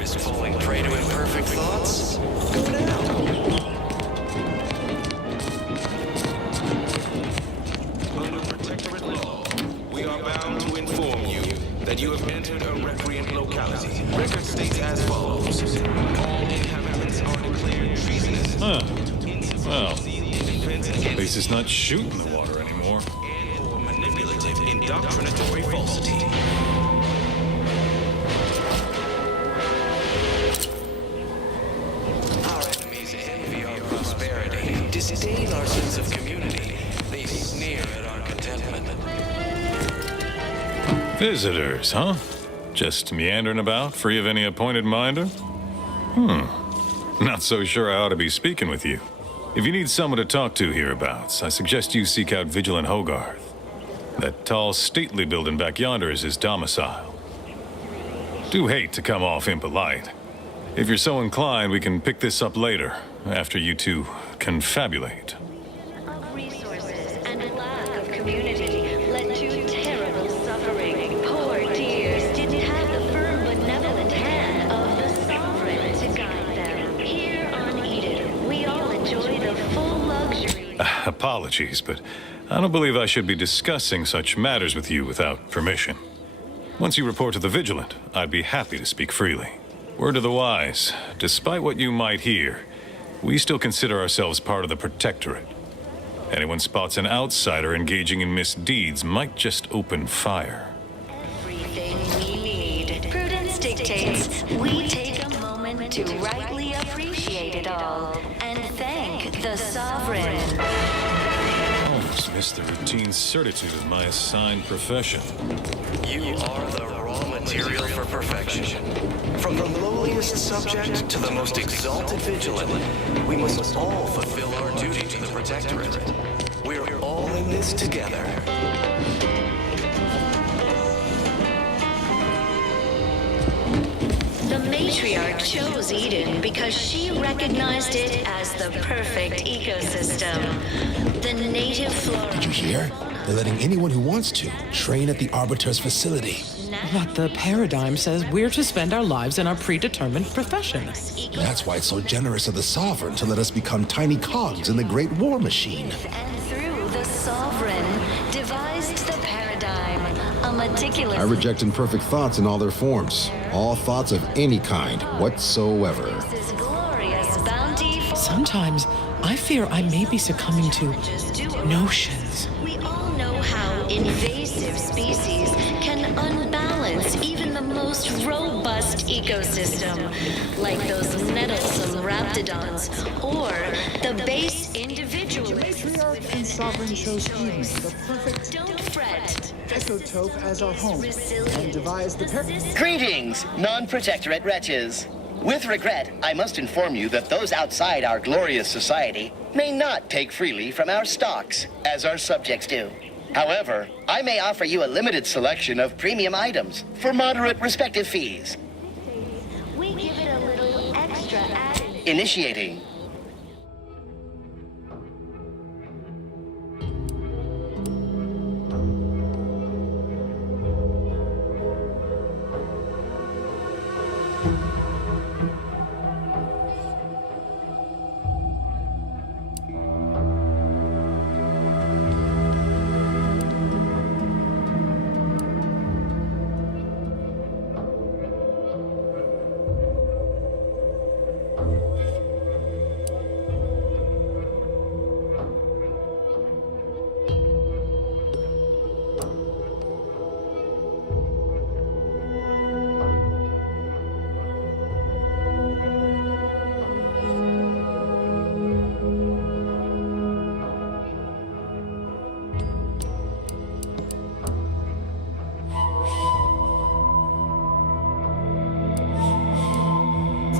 risk falling prey to imperfect thoughts? Go now. Under protectorate law, we are bound to inform you that you have entered a recreant locality. Record states as follows. All inhabitants are declared treasonous. Well, at least it's not shooting the water anymore. And or manipulative, indoctrinatory falsity. Our enemies envy our prosperity, disdain our sense of community. They sneer at our contentment. Visitors, huh? Just meandering about, free of any appointed minder? Not so sure I ought to be speaking with you. If you need someone to talk to hereabouts, I suggest you seek out Vigilant Hogarth. That tall, stately building back yonder is his domicile. Do hate to come off impolite. If you're so inclined, we can pick this up later, after you two confabulate. Of resources and lack of community led to terrible suffering. Poor dears didn't have the firm, benevolent hand of the sovereign to guide them. Here on Eden, we all enjoy the full luxury. Apologies, but I don't believe I should be discussing such matters with you without permission. Once you report to the Vigilant, I'd be happy to speak freely. Word to the wise, despite what you might hear, we still consider ourselves part of the Protectorate. Anyone spots an outsider engaging in misdeeds might just open fire. Everything we need. Prudence dictates we take a moment to rightly appreciate it all and thank the sovereign. Almost missed the routine certitude of my assigned profession. You are the raw material for perfection. From the lowliest subject to the most exalted vigilant, we must all fulfill our duty to the Protectorate. We're all in this together. The matriarch chose Eden because she recognized it as the perfect ecosystem. The native flora. Did you hear? They're letting anyone who wants to train at the Arbiter's facility. But the paradigm says we're to spend our lives in our predetermined profession. That's why it's so generous of the Sovereign to let us become tiny cogs in the great war machine. And through the sovereign devised the paradigm, a meticulous. I reject imperfect thoughts in all their forms. All thoughts of any kind whatsoever. This glorious bounty. Sometimes I fear I may be succumbing to notions. We all know how invasive species can unbalance even the most robust ecosystem, like those nettlesome raptidons or the base individualists. Matriarch and Sovereign chose Eden, the perfect Don't fret. ecotope as our home, and devised the Greetings, non-protectorate wretches. With regret, I must inform you that those outside our glorious society may not take freely from our stocks, as our subjects do. However, I may offer you a limited selection of premium items for moderate respective fees. We give it a little extra added. Initiating.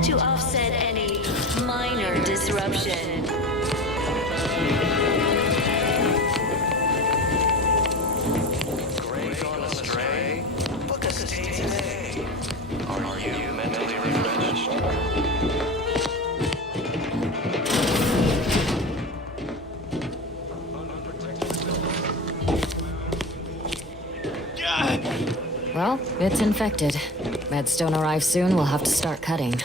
To offset any minor disruption. Gray gone astray? Book a stay today. Are you mentally refreshed? Well, Well, it's infected. Meds don't arrive soon, we'll have to start cutting.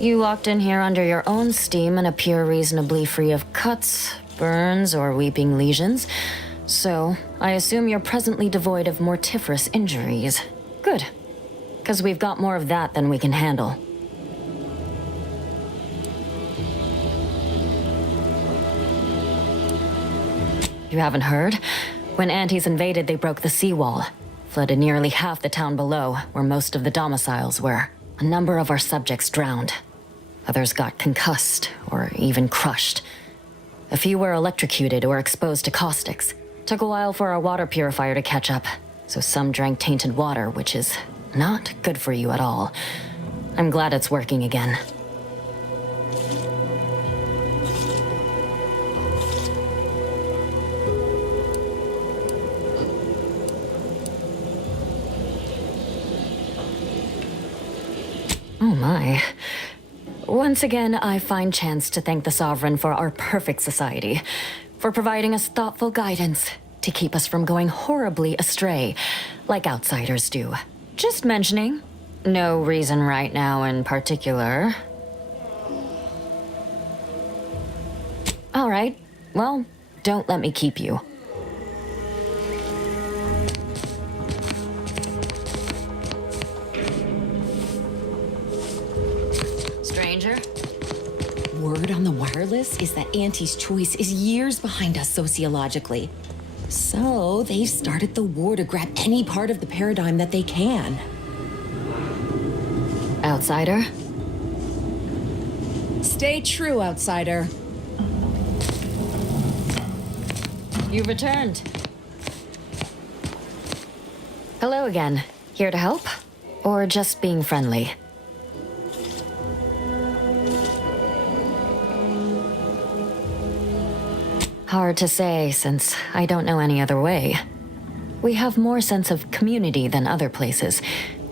You walked in here under your own steam and appear reasonably free of cuts, burns, or weeping lesions. So, I assume you're presently devoid of mortiferous injuries. Good. Because we've got more of that than we can handle. You haven't heard? When Antes invaded, they broke the seawall. Flooded nearly half the town below, where most of the domiciles were. A number of our subjects drowned. Others got concussed, or even crushed. A few were electrocuted or exposed to caustics. Took a while for our water purifier to catch up, so some drank tainted water, which is not good for you at all. I'm glad it's working again. Oh my. Once again, I find chance to thank the Sovereign for our perfect society, for providing us thoughtful guidance to keep us from going horribly astray, like outsiders do. Just mentioning. No reason right now in particular. All right. Well, don't let me keep you. Stranger? Word on the wireless is that Auntie's choice is years behind us sociologically. So they've started the war to grab any part of the paradigm that they can. Outsider? Stay true, outsider. You returned. Hello again. Here to help? Or just being friendly? Hard to say, since I don't know any other way. We have more sense of community than other places,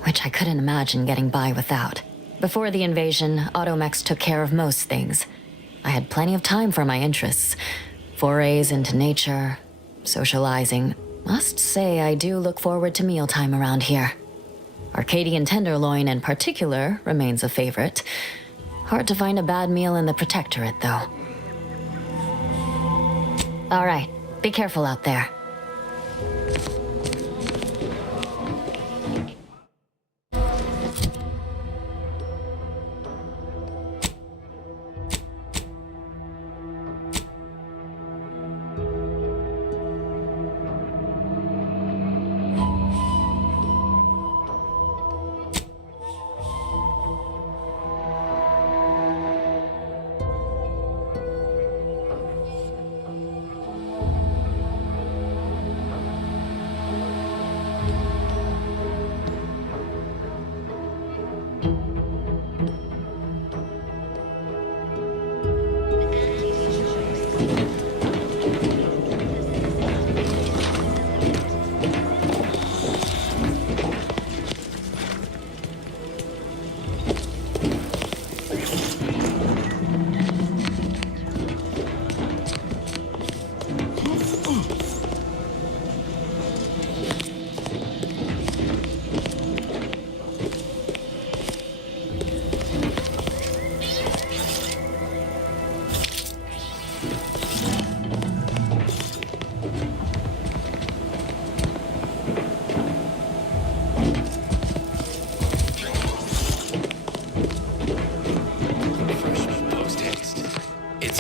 which I couldn't imagine getting by without. Before the invasion, Automex took care of most things. I had plenty of time for my interests. Forays into nature, socializing. Must say I do look forward to mealtime around here. Arcadian tenderloin in particular remains a favorite. Hard to find a bad meal in the Protectorate, though. All right, be careful out there.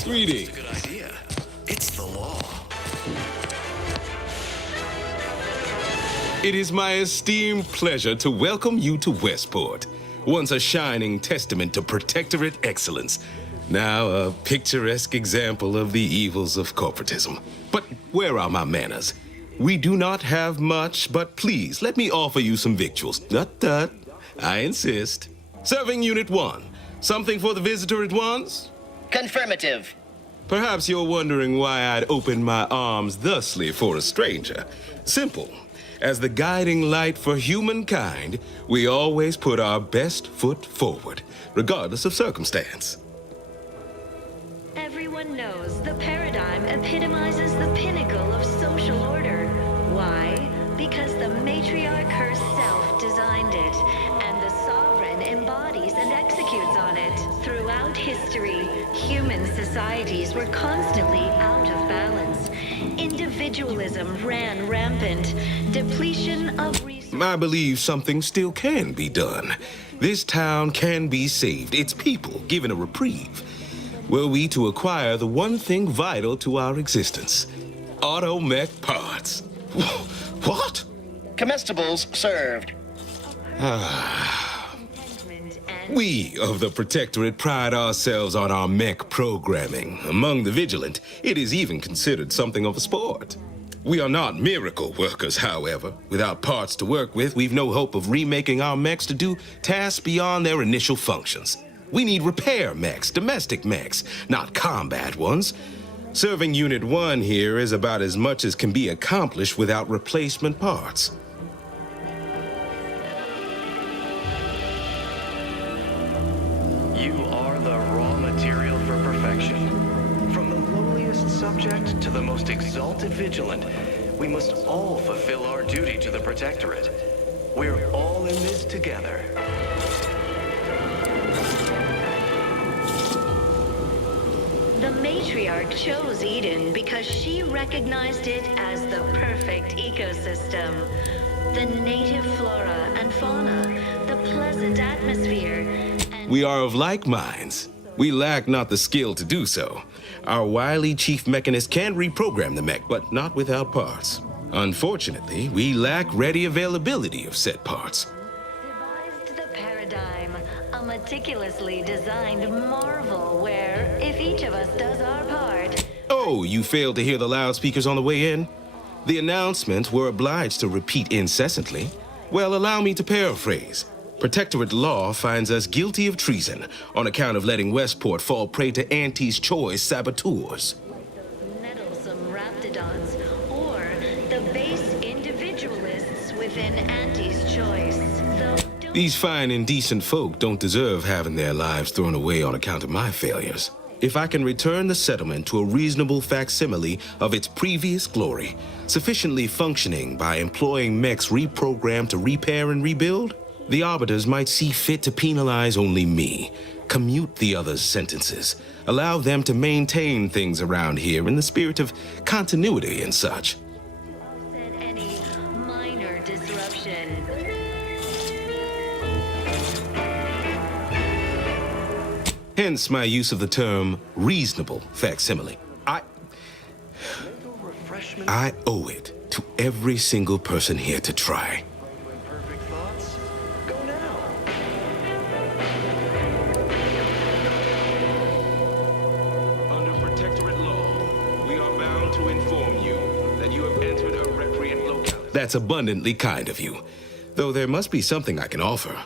Greetings. Good idea. It's the law. It is my esteemed pleasure to welcome you to Westport, once a shining testament to Protectorate excellence, now a picturesque example of the evils of corporatism. But where are my manners? We do not have much, but please let me offer you some victuals. Tut. I insist. Serving Unit 1. Something for the visitor at once? Confirmative. Perhaps you're wondering why I'd open my arms thusly for a stranger. Simple. As the guiding light for humankind, we always put our best foot forward, regardless of circumstance. Everyone knows the paradigm epitomizes societies were constantly out of balance. Individualism ran rampant. Depletion of resources. I believe something still can be done. This town can be saved, its people given a reprieve. Were we to acquire the one thing vital to our existence, automech parts. What? Comestibles served. We of the Protectorate pride ourselves on our mech programming. Among the vigilant, it is even considered something of a sport. We are not miracle workers, however. Without parts to work with, we've no hope of remaking our mechs to do tasks beyond their initial functions. We need repair mechs, domestic mechs, not combat ones. Serving Unit 1 here is about as much as can be accomplished without replacement parts. You are the raw material for perfection. From the lowliest subject to the most exalted vigilant, we must all fulfill our duty to the Protectorate. We're all in this together. The matriarch chose Eden because she recognized it as the perfect ecosystem. The native flora and fauna, the pleasant atmosphere, and We are of like minds. We lack not the skill to do so. Our wily chief mechanist can reprogram the mech, but not without parts. Unfortunately, we lack ready availability of said parts. devised the paradigm, a meticulously designed marvel where, if each of us does our part, Oh, you failed to hear the loudspeakers on the way in? The announcement we're obliged to repeat incessantly. Well, allow me to paraphrase. Protectorate law finds us guilty of treason on account of letting Westport fall prey to Auntie's choice saboteurs. nettlesome raptidons, or the base individualists within Auntie's choice. Though don't These fine and decent folk don't deserve having their lives thrown away on account of my failures. If I can return the settlement to a reasonable facsimile of its previous glory, sufficiently functioning by employing mechs reprogrammed to repair and rebuild, the arbiters might see fit to penalize only me, commute the others' sentences, allow them to maintain things around here in the spirit of continuity and such. said any minor disruption. Hence my use of the term reasonable facsimile. I owe it to every single person here to try. Perfect thoughts? Go now. Under Protectorate law, we are bound to inform you that you have entered a recreant locality. That's abundantly kind of you, though there must be something I can offer.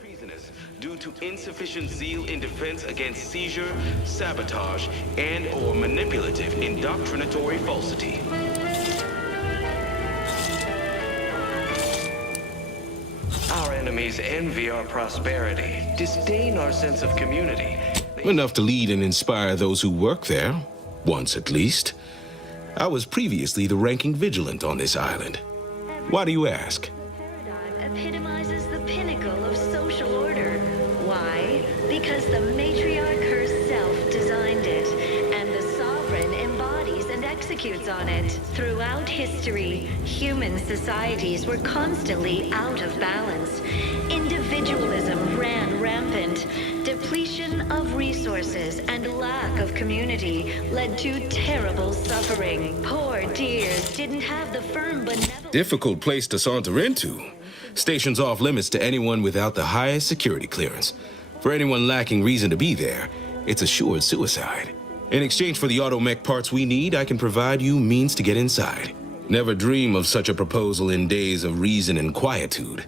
Treasonous due to insufficient zeal in defense against seizure, sabotage, and/or manipulative indoctrinatory falsity. Our enemies envy our prosperity, disdain our sense of community. Enough to lead and inspire those who work there, once at least. I was previously the ranking vigilant on this island. Why do you ask? Paradigm epitomizes the pinnacle of social order. Why? Because the matriarch herself designed it, and the sovereign embodies and executes on it. Throughout history, human societies were constantly out of balance. Individualism ran rampant. Depletion of resources and lack of community led to terrible suffering. Poor dears didn't have the firm benevolence. Difficult place to saunter into. Stations off limits to anyone without the highest security clearance. For anyone lacking reason to be there, it's assured suicide. In exchange for the automech parts we need, I can provide you means to get inside. Never dream of such a proposal in days of reason and quietude.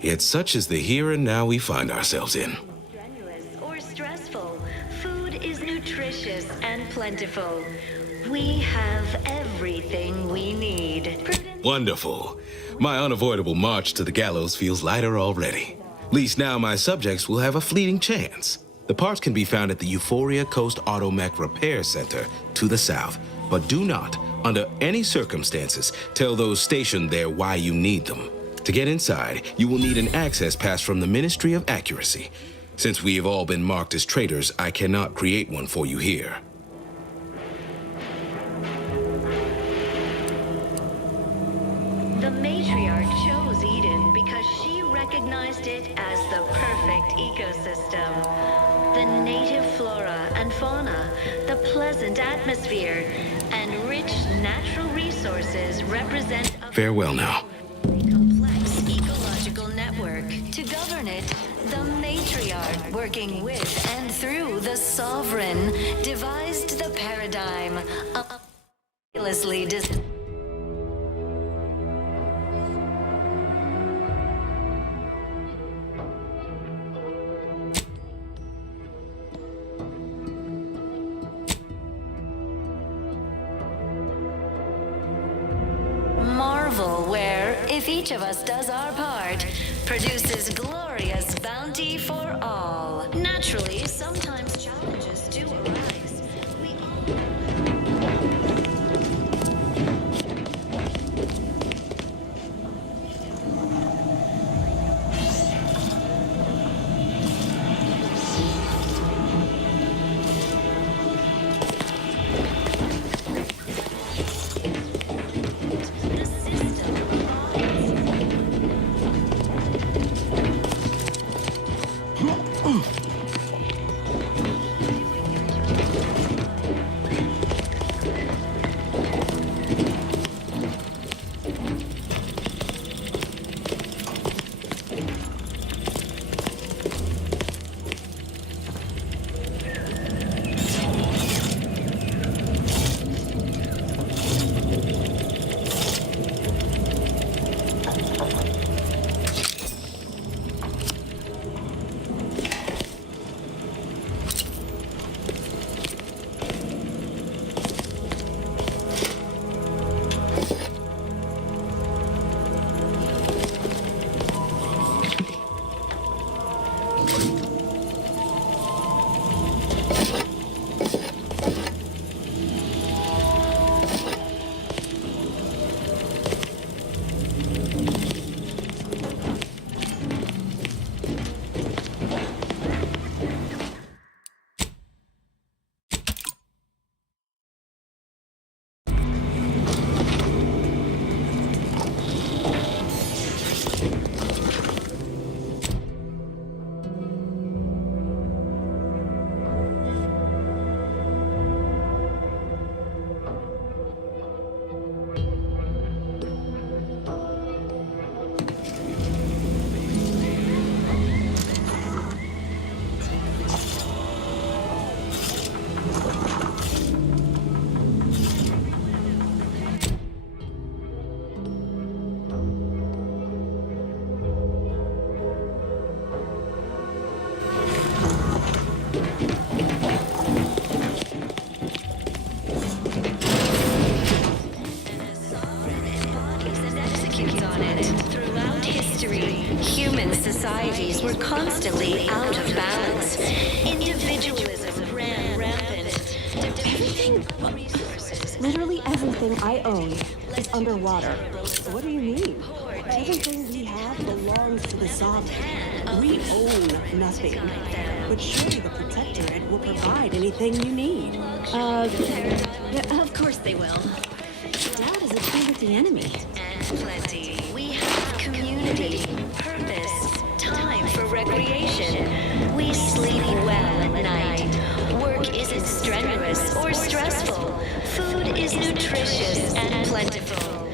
Yet such is the here and now we find ourselves in. Strenuous or stressful, food is nutritious and plentiful. We have everything we need. Wonderful. My unavoidable march to the gallows feels lighter already. At least now my subjects will have a fleeting chance. The parts can be found at the Euphoria Coast Automech Repair Center to the south, but do not, under any circumstances, tell those stationed there why you need them. To get inside, you will need an access pass from the Ministry of Accuracy. Since we have all been marked as traitors, I cannot create one for you here. The matriarch chose Eden because she recognized it as the perfect ecosystem. The native flora and fauna, the pleasant atmosphere, and rich natural resources represent a Farewell now. complex ecological network. To govern it, the matriarch, working with and through the sovereign, devised the paradigm, meticulously designed. Marvel, where, if each of us does our part, produces glorious bounty for all. Naturally, sometimes challenges do arise. We the system human societies were constantly out of balance. Individualism ran rampant. Everything, literally everything I own is underwater. What do you mean? Everything we have belongs to the sovereign. We own nothing. But surely the Protectorate will provide anything you need. Yeah, of course they will. Dad is a tool with the enemy. And plenty. We have community, purpose, time for recreation. We sleep well at night. Work isn't strenuous or stressful. Food is nutritious and plentiful.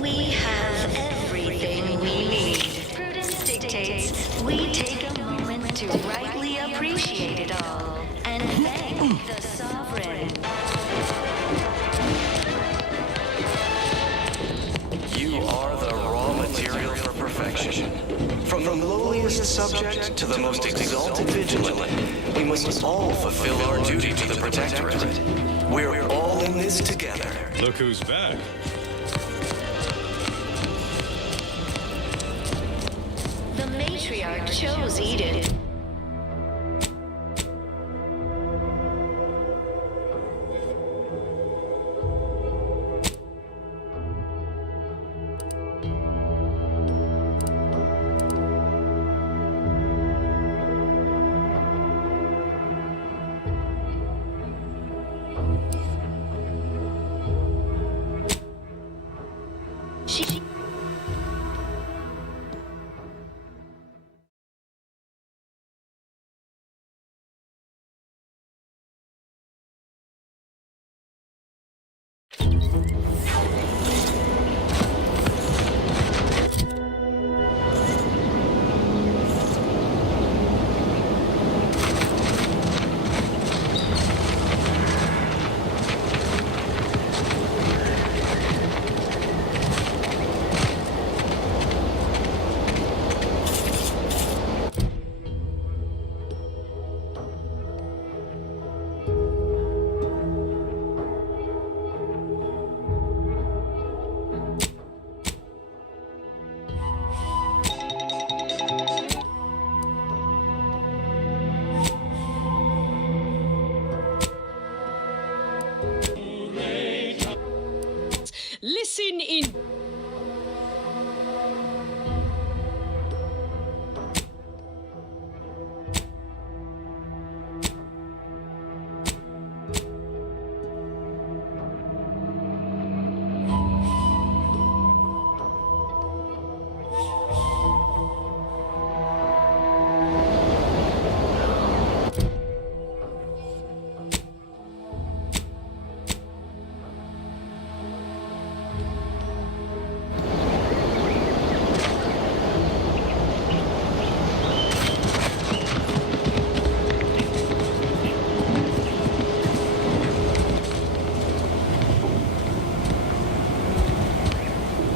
We have everything we need. Prudence dictates we take a moment to rightly appreciate it all and thank the sovereign. You are the raw material for perfection. From the lowliest subject to the most exalted vigilant, we must all fulfill our duty to the Protectorate. We're all in this together. Look who's back. The matriarch chose Eden. Listen in.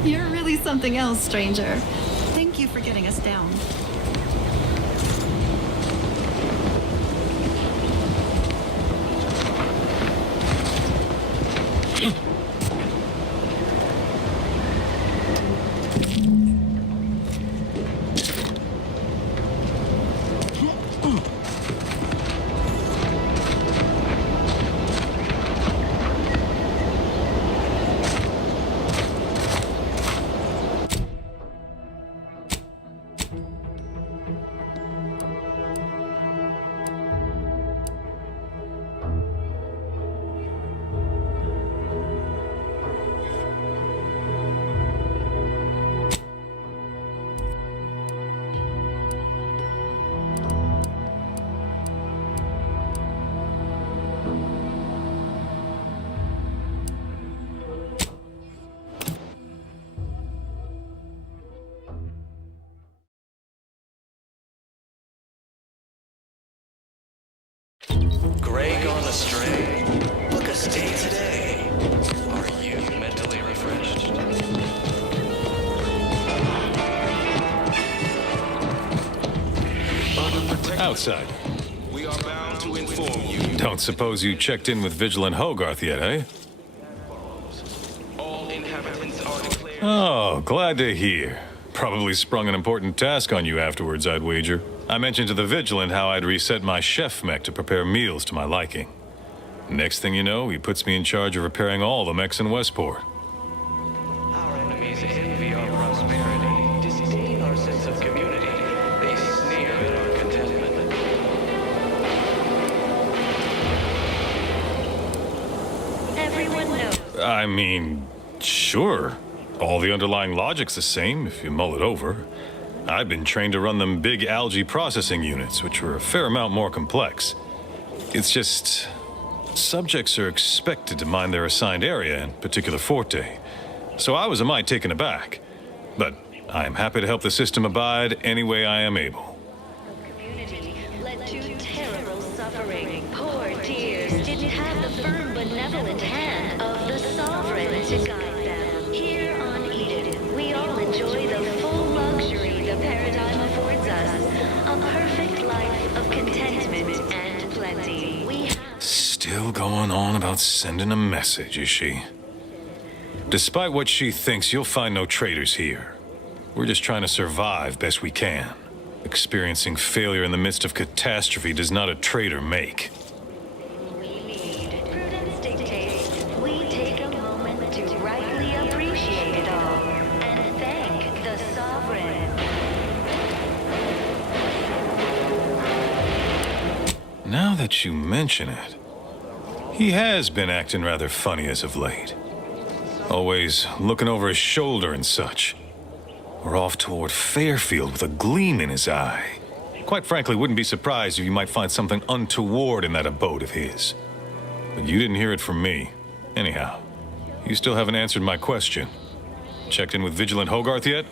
You're really something else, stranger. Thank you for getting us down. Grey gone astray? Look a day today. Are you mentally refreshed? Outside. We are bound to inform you. Don't suppose you checked in with Vigilant Hogarth yet, eh? All inhabitants are declared. Oh, glad to hear. Probably sprung an important task on you afterwards, I'd wager. I mentioned to the Vigilant how I'd reset my chef mech to prepare meals to my liking. Next thing you know, he puts me in charge of repairing all the mechs in Westport. Our enemies envy our prosperity, disdain our sense of community. They sneer at our contentment. Everyone knows. I mean, sure. All the underlying logic's the same if you mull it over. I've been trained to run them big algae processing units, which were a fair amount more complex. It's just, subjects are expected to mind their assigned area and particular forte. So I was a mite taken aback. But I am happy to help the system abide any way I am able. Community led to terrible suffering. Poor dears didn't have the firm, benevolent hand of the sovereign to guide them. Here on Eden, we all enjoy the full luxury the paradigm affords us. A perfect life of contentment and plenty. We have Still going on about sending a message, is she? Despite what she thinks, you'll find no traitors here. We're just trying to survive best we can. Experiencing failure in the midst of catastrophe does not a traitor make. we lead. Prudence dictates we take a moment to rightly appreciate it all and thank the sovereign. Now that you mention it, he has been acting rather funny as of late. Always looking over his shoulder and such. Or off toward Fairfield with a gleam in his eye. Quite frankly, wouldn't be surprised if you might find something untoward in that abode of his. But you didn't hear it from me. Anyhow, you still haven't answered my question. Checked in with Vigilant Hogarth yet?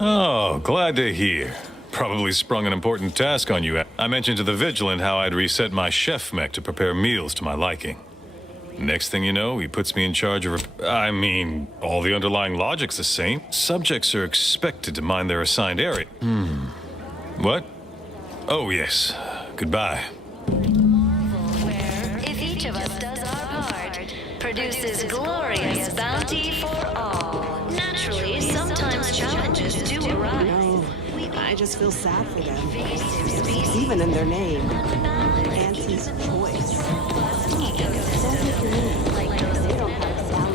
Oh, glad to hear. Probably sprung an important task on you. I mentioned to the Vigilant how I'd reset my chef mech to prepare meals to my liking. Next thing you know, he puts me in charge of... I mean, all the underlying logic's the same. Subjects are expected to mind their assigned area. What? Oh, yes. Goodbye. Where, if each of us does our part, produces glorious bounty for all. Naturally, sometimes challenges do arise. No, I just feel sad for them. Even in their name, Auntie's choice. They don't have a salary.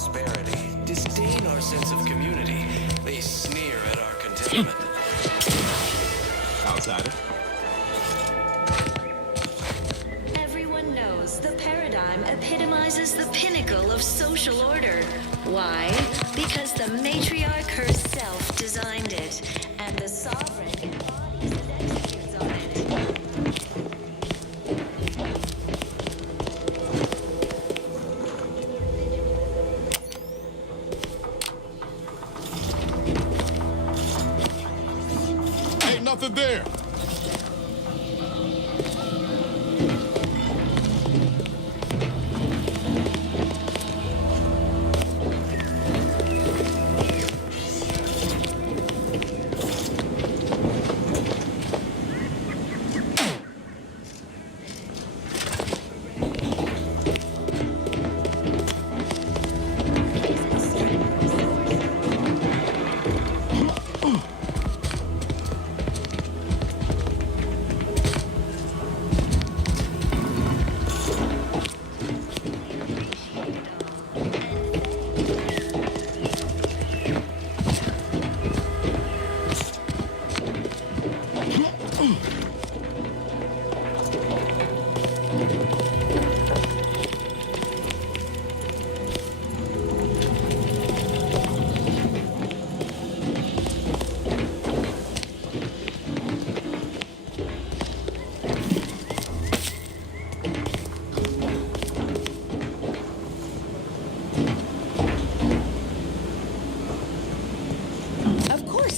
prosperity, disdain our sense of community. They sneer at our contentment. Outsider. Everyone knows the paradigm epitomizes the pinnacle of social order. Why? Because the matriarch herself designed it, and the sovereign embodies and executes on it. Ain't nothing there.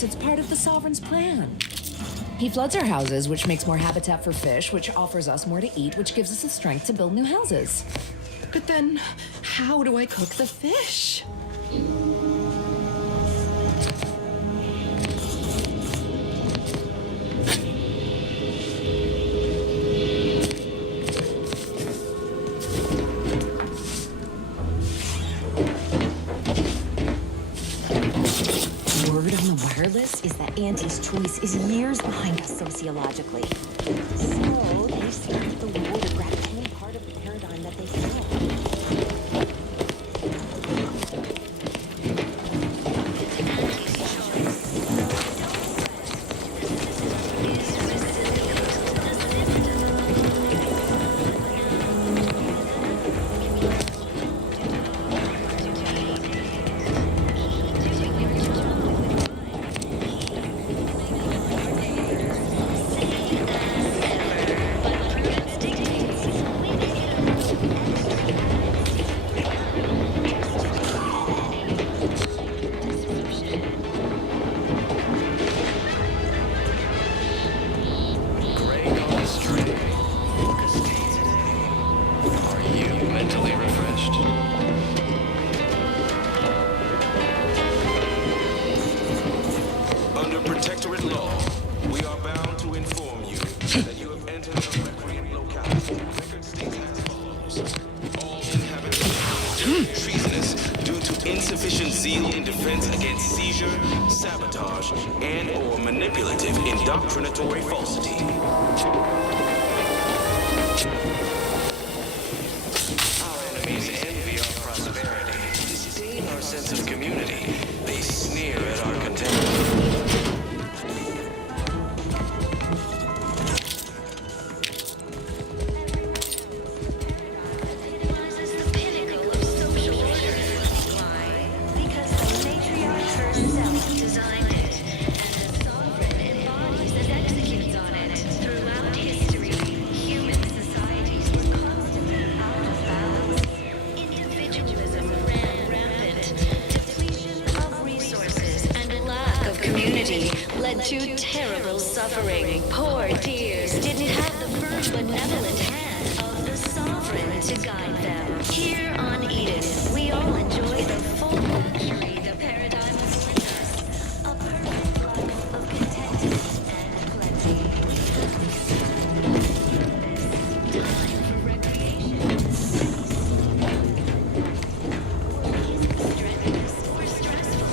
It's part of the Sovereign's plan. He floods our houses, which makes more habitat for fish, which offers us more to eat, which gives us the strength to build new houses. But then, how do I cook the fish? Word on the wireless is that Auntie's choice is years behind us sociologically. So they started the war to grab any part of the paradigm that they saw. Insufficient zeal in defense against seizure, sabotage, and/or manipulative indoctrinatory falsity. Our enemies envy our prosperity, disdain our sense of community. They sneer at our contentment. To terrible suffering. Poor dears didn't have the firm benevolent hand of the sovereign to guide them. Here on Eden, we all enjoy the full luxury the paradigm has lent us. A perfect life of contentment and plenty. Time for recreation. Strenuous or stressful.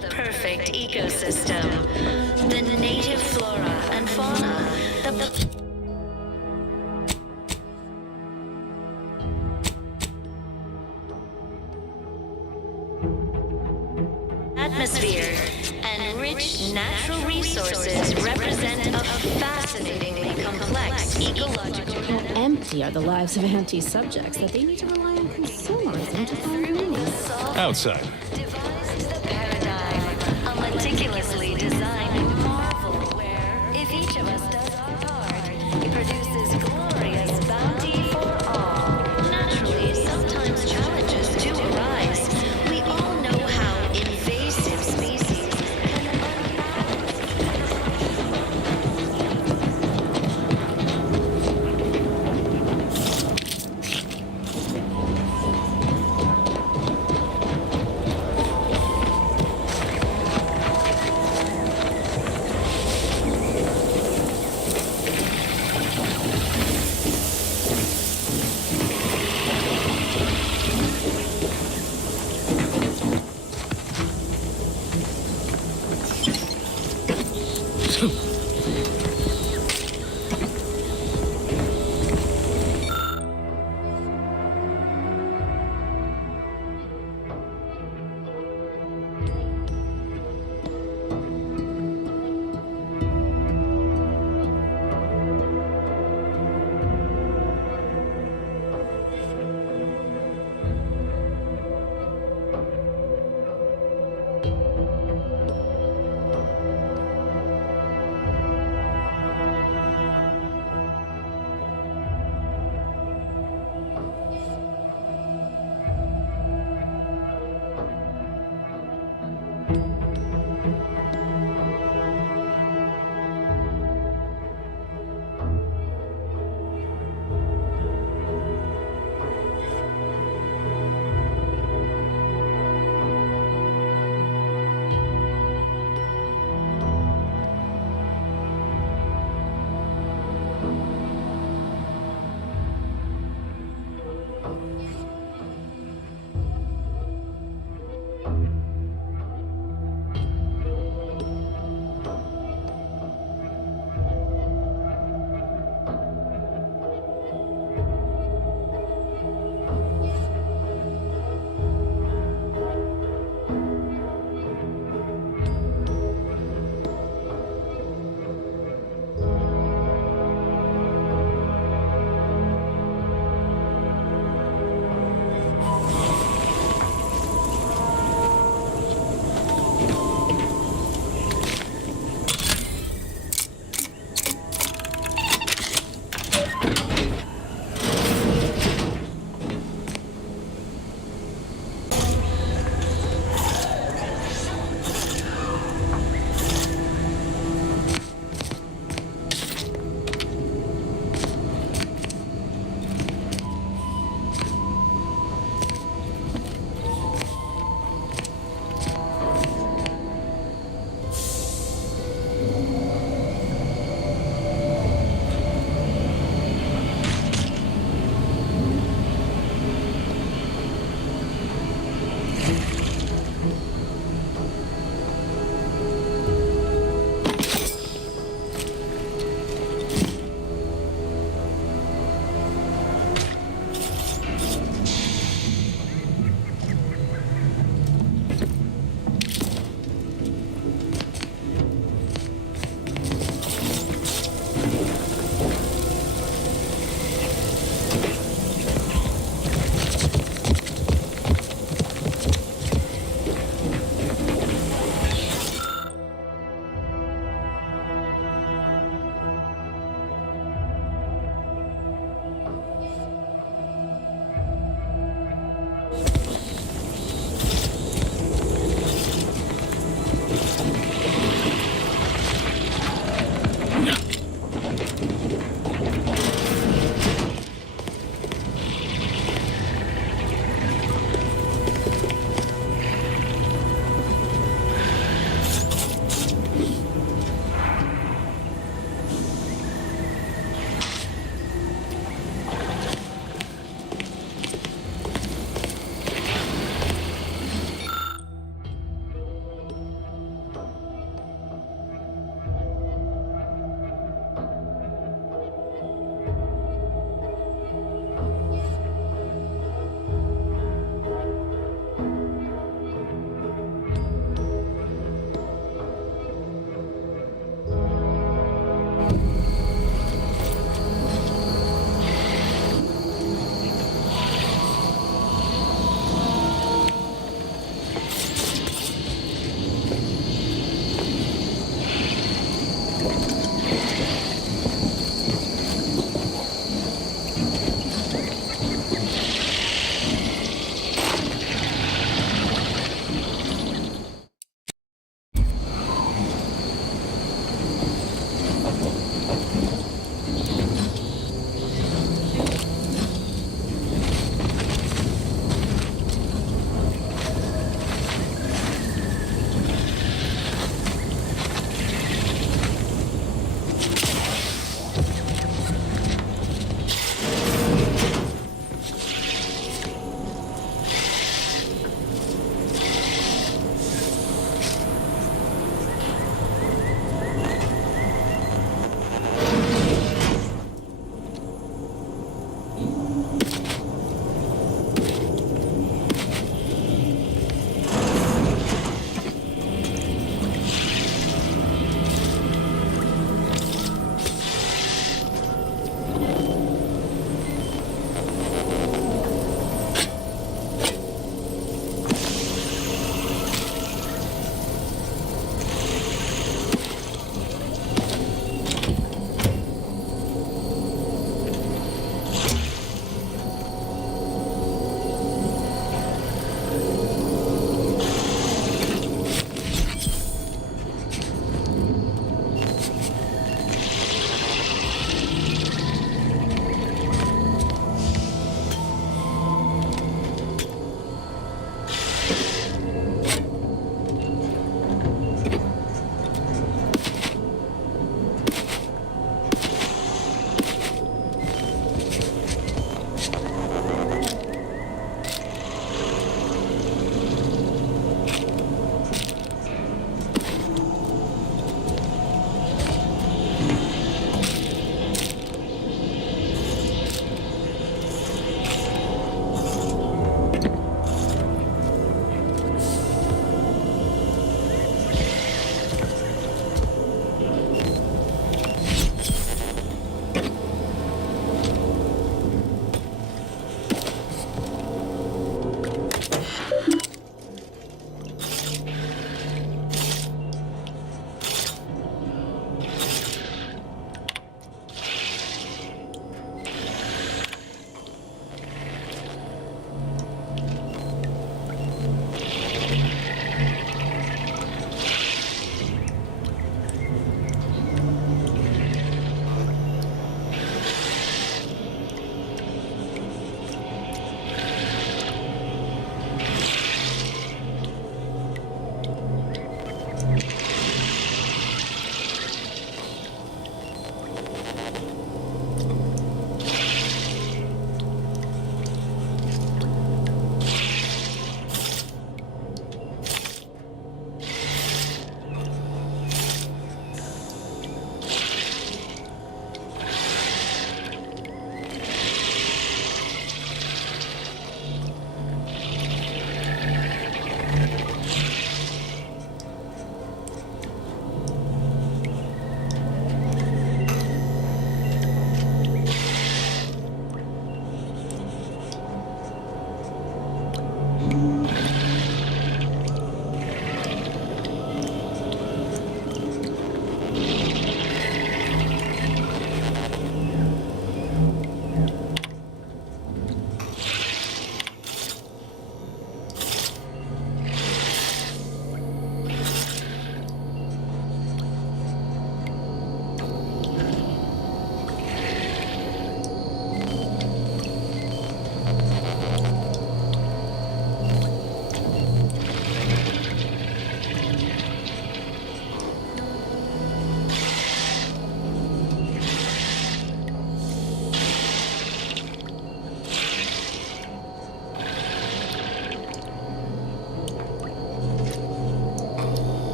the perfect ecosystem. The native flora and fauna, the atmosphere, and rich natural resources represent a fascinatingly complex ecological. How empty are the lives of anti-subjects that they need to rely on consumerism to find meaning? Outside. Devised the paradigm, a meticulously designed marvel where, if each of us does our part, it produces glorious bounty for all. Naturally, sometimes challenges do arise. We all know how invasive species can unbalance.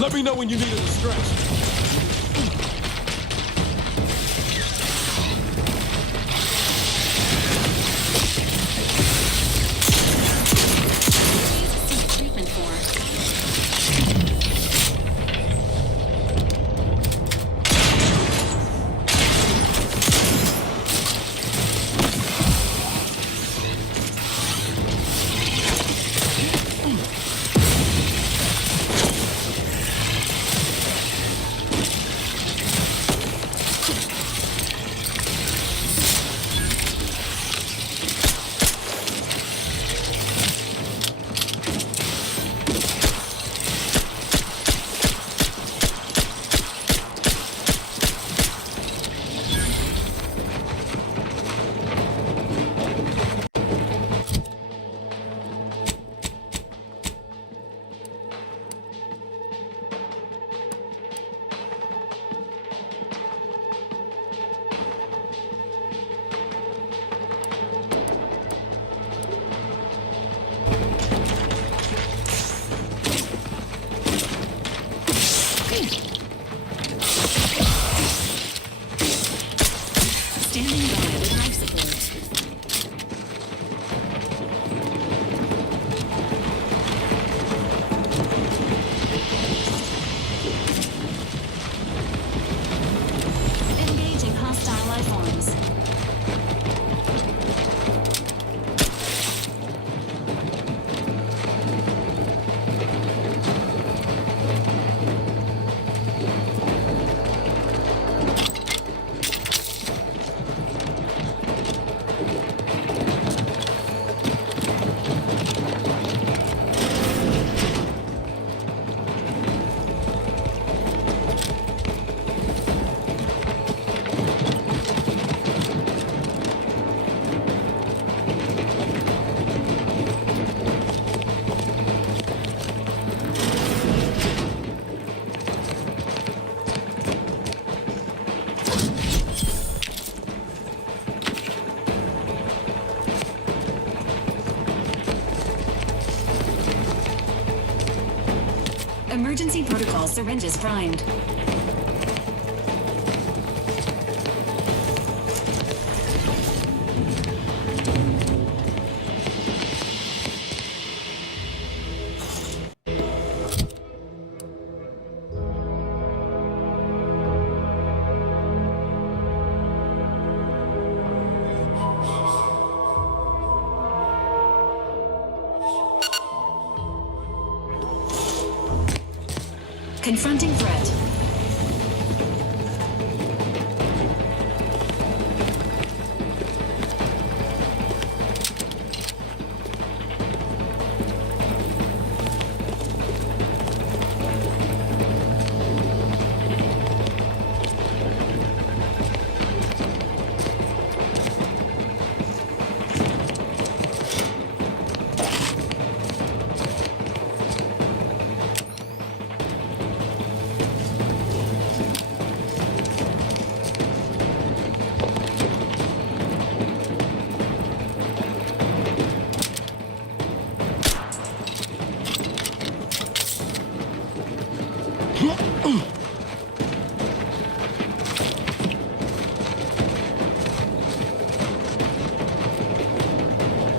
Let me know when you need a distraction. Emergency protocol syringes primed. Confronting threat.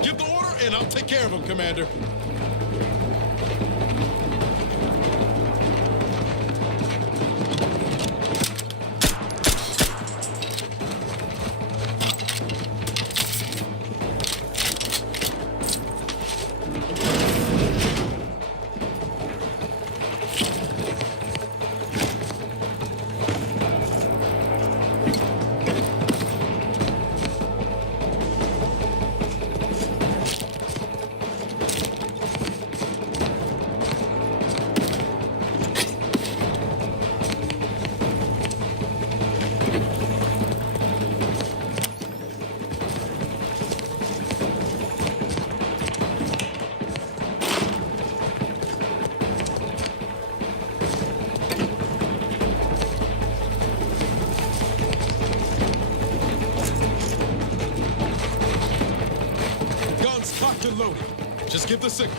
Give the order and I'll take care of him, Commander. Cocked and loaded. Just give the signal.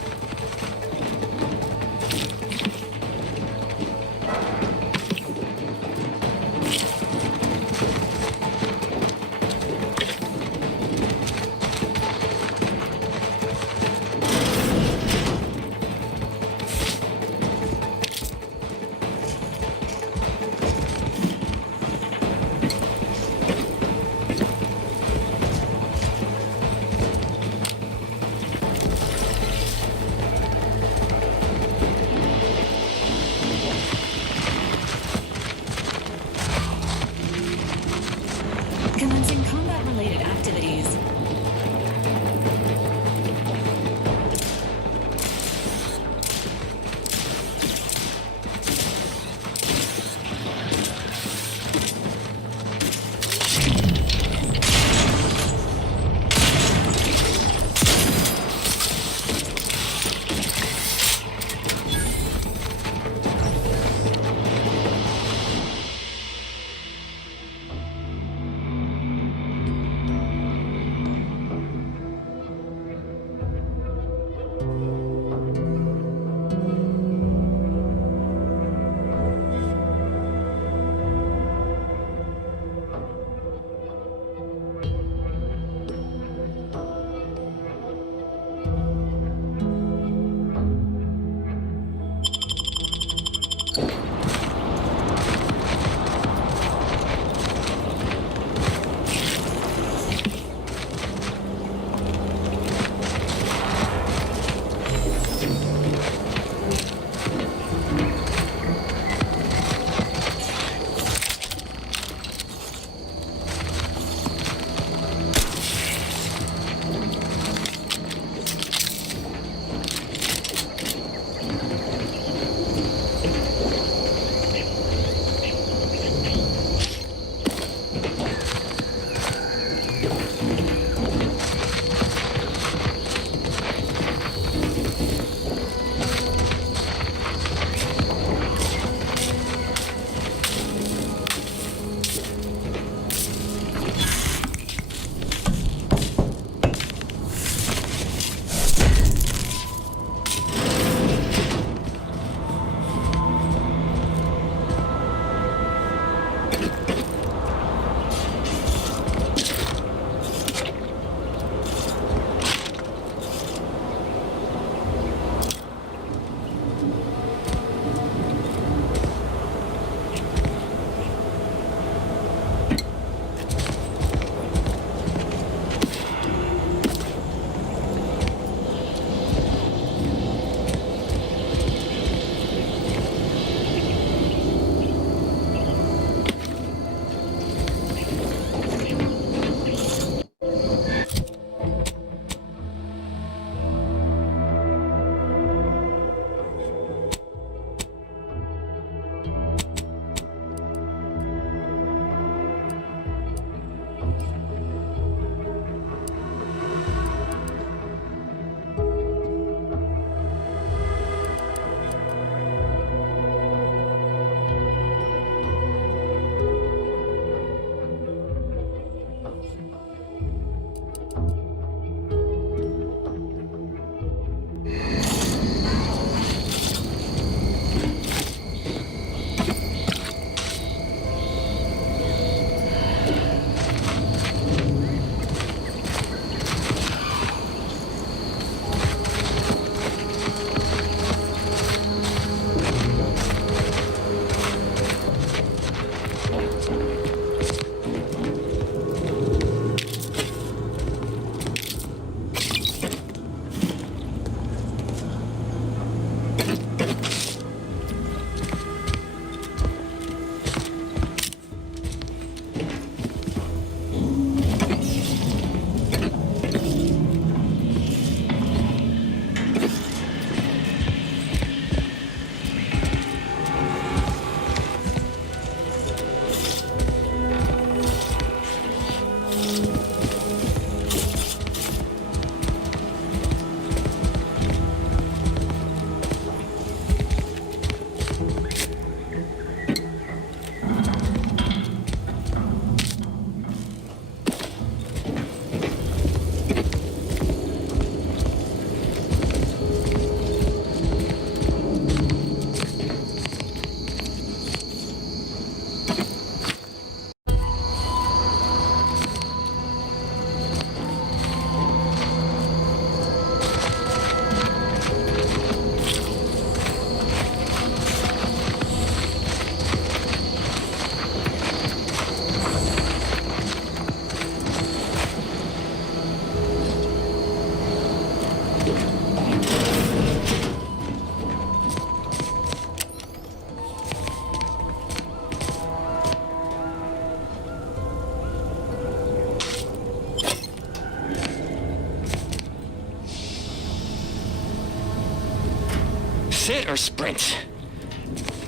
sit or sprint?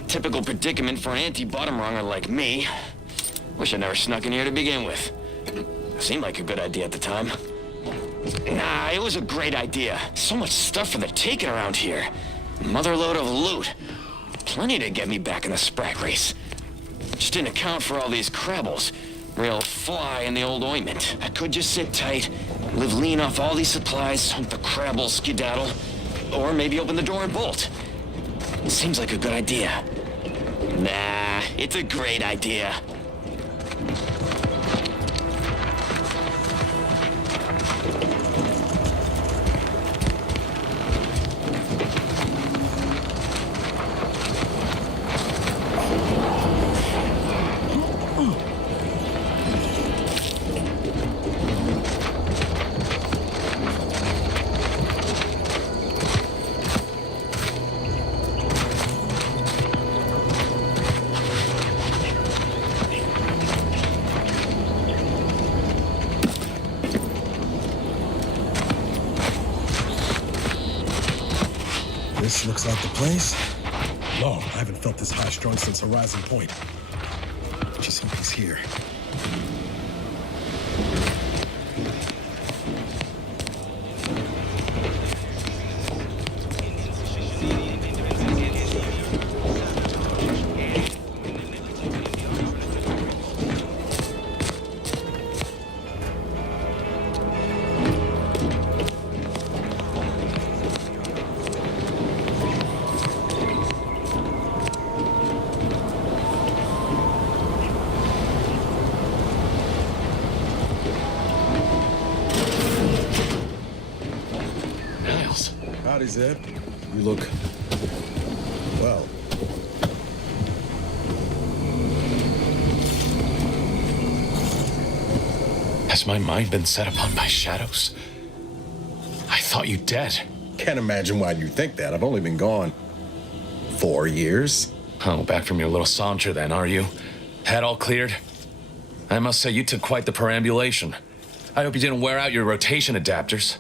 Typical predicament for an anti-bottom runger like me. Wish I never snuck in here to begin with. Seemed like a good idea at the time. Nah, it was a great idea. So much stuff for the taking around here. Motherload of loot. Plenty to get me back in the sprag race. Just didn't account for all these crabbles. Real fly in the old ointment. I could just sit tight, live lean off all these supplies, hope the crabbles skedaddle, or maybe open the door and bolt. It seems like a good idea. Nah, it's a great idea. This looks like the place. Long, I haven't felt this high-strung since Horizon Point. Just hope he's here. Howdy, Zeb. You look... well. Has my mind been set upon by shadows? I thought you dead. Can't imagine why you think that. I've only been gone 4 years. Oh, back from your little saunter then, are you? Head all cleared? I must say you took quite the perambulation. I hope you didn't wear out your rotation adapters.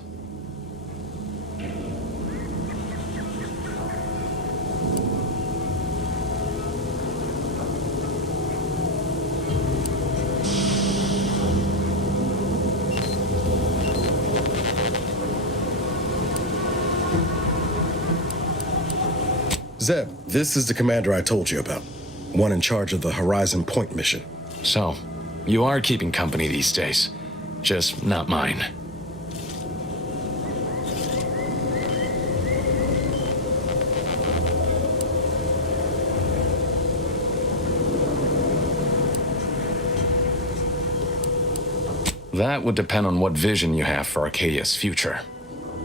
Zeb, this is the commander I told you about. One in charge of the Horizon Point mission. So, you are keeping company these days. Just not mine. That would depend on what vision you have for Arcadia's future.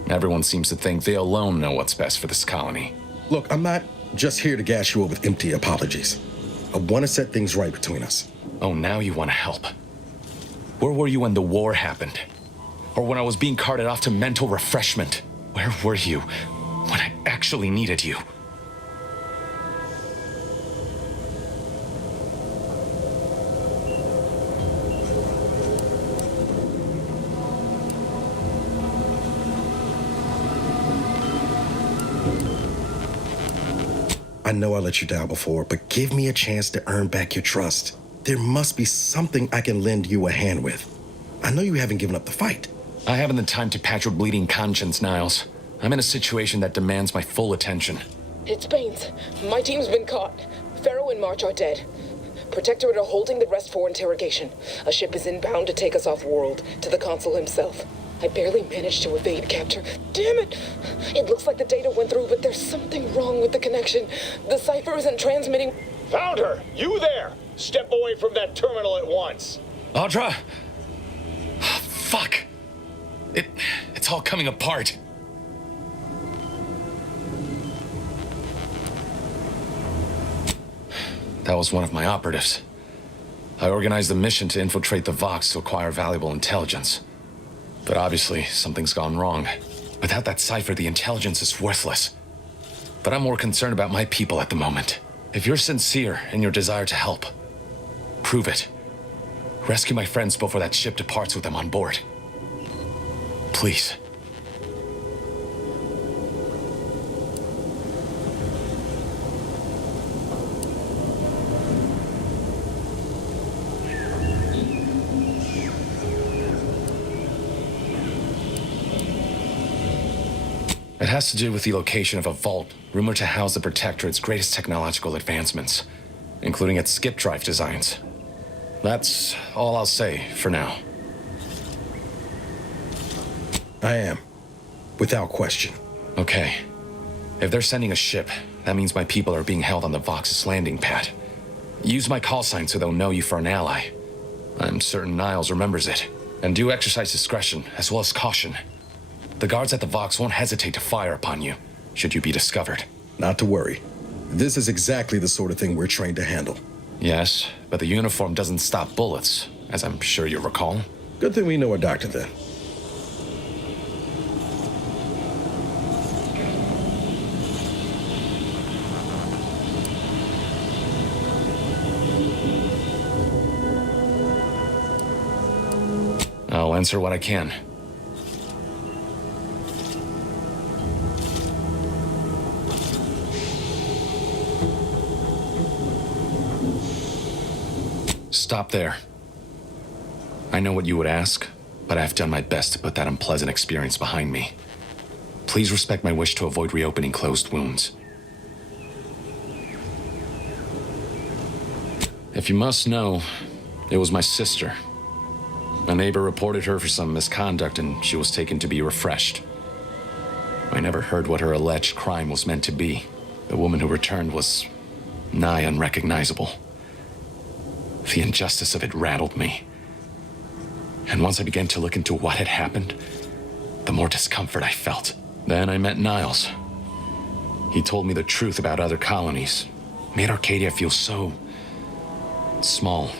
Everyone seems to think they alone know what's best for this colony. Look, I'm not just here to gas you up with empty apologies. I want to set things right between us. Oh, now you want to help. Where were you when the war happened? Or when I was being carted off to mental refreshment? Where were you when I actually needed you? I know I let you down before, but give me a chance to earn back your trust. There must be something I can lend you a hand with. I know you haven't given up the fight. I haven't the time to patch your bleeding conscience, Niles. I'm in a situation that demands my full attention. It's Baines. My team's been caught. Pharaoh and March are dead. Protectorate are holding the rest for interrogation. A ship is inbound to take us off-world, to the consul himself. I barely managed to evade capture. Damn it! It looks like the data went through, but there's something wrong with the connection. The cipher isn't transmitting. Found her! You there! Step away from that terminal at once. Audra! Fuck! It's all coming apart. That was one of my operatives. I organized the mission to infiltrate the Vox to acquire valuable intelligence. But obviously, something's gone wrong. Without that cipher, the intelligence is worthless. But I'm more concerned about my people at the moment. If you're sincere in your desire to help, prove it. Rescue my friends before that ship departs with them on board. Please. It has to do with the location of a vault rumored to house the Protectorate's greatest technological advancements, including its skip drive designs. That's all I'll say for now. I am. Without question. Okay. If they're sending a ship, that means my people are being held on the Vox's landing pad. Use my call sign so they'll know you for an ally. I'm certain Niles remembers it. And do exercise discretion, as well as caution. The guards at the Vox won't hesitate to fire upon you, should you be discovered. Not to worry. This is exactly the sort of thing we're trained to handle. Yes, but the uniform doesn't stop bullets, as I'm sure you recall. Good thing we know a doctor then. I'll answer what I can. Stop there. I know what you would ask, but I've done my best to put that unpleasant experience behind me. Please respect my wish to avoid reopening closed wounds. If you must know, it was my sister. A neighbor reported her for some misconduct and she was taken to be refreshed. I never heard what her alleged crime was meant to be. The woman who returned was nigh unrecognizable. The injustice of it rattled me. And once I began to look into what had happened, the more discomfort I felt. Then I met Niles. He told me the truth about other colonies. Made Arcadia feel so small,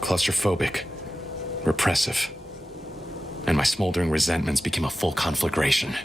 claustrophobic, repressive. And my smoldering resentments became a full conflagration.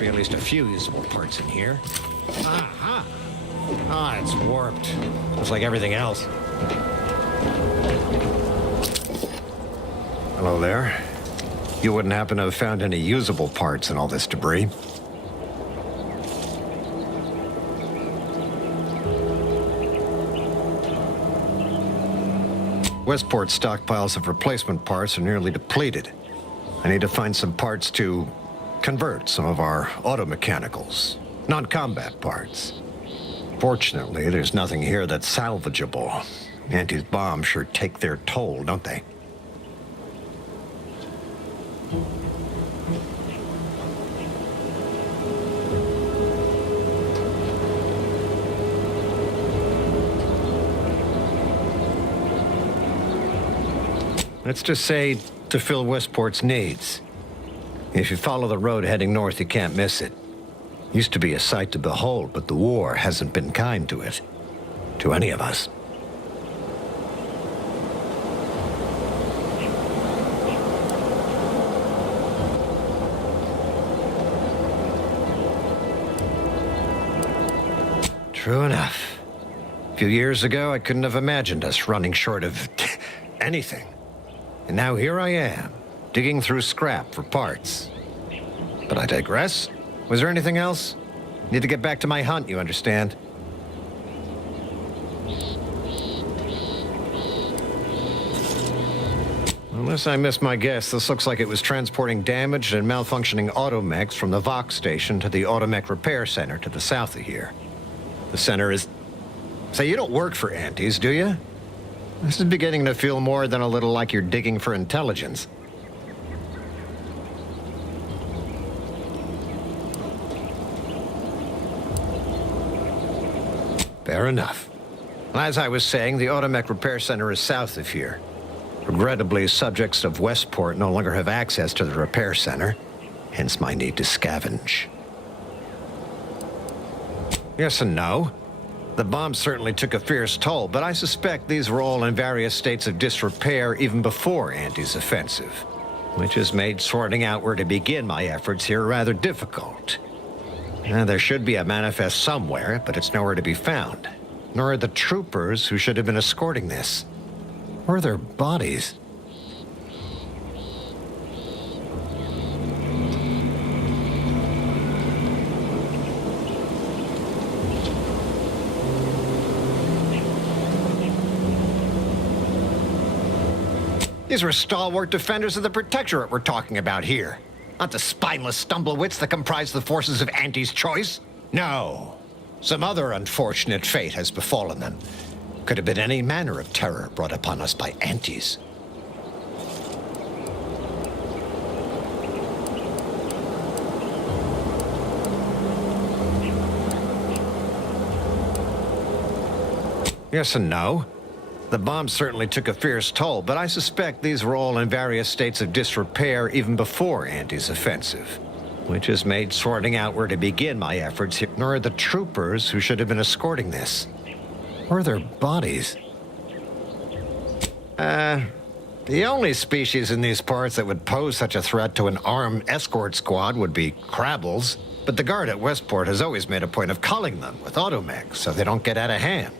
be at least a few usable parts in here. Aha! Ah, it's warped. Just like everything else. Hello there. You wouldn't happen to have found any usable parts in all this debris? Westport's stockpiles of replacement parts are nearly depleted. I need to find some parts to convert some of our automechanicals, non-combat parts. Fortunately, there's nothing here that's salvageable. Auntie's bombs sure take their toll, don't they? Let's just say to fill Westport's needs. If you follow the road heading north, you can't miss it. Used to be a sight to behold, but the war hasn't been kind to it. To any of us. True enough. A few years ago, I couldn't have imagined us running short of anything. And now here I am, digging through scrap for parts. But I digress. Was there anything else? Need to get back to my hunt, you understand? Unless I missed my guess, this looks like it was transporting damaged and malfunctioning automechs from the Vox station to the Automech Repair Center to the south of here. The center is... Say, you don't work for Antes, do you? This is beginning to feel more than a little like you're digging for intelligence. Fair enough. As I was saying, the Automech Repair Center is south of here. Regrettably, subjects of Westport no longer have access to the repair center, hence my need to scavenge. Yes and no. The bomb certainly took a fierce toll, but I suspect these were all in various states of disrepair even before Andy's offensive, which has made sorting out where to begin my efforts here rather difficult. There should be a manifest somewhere, but it's nowhere to be found. Nor are the troopers who should have been escorting this. Or their bodies. These were stalwart defenders of the Protectorate we're talking about here. Not the spineless stumblewits that comprise the forces of Anti's choice. No. Some other unfortunate fate has befallen them. Could have been any manner of terror brought upon us by Antis. Yes and no. The bomb certainly took a fierce toll, but I suspect these were all in various states of disrepair even before Andy's offensive, which has made sorting out where to begin my efforts here. Nor are the troopers who should have been escorting this. Or their bodies. The only species in these parts that would pose such a threat to an armed escort squad would be crabbles, but the guard at Westport has always made a point of culling them with automechs so they don't get out of hand.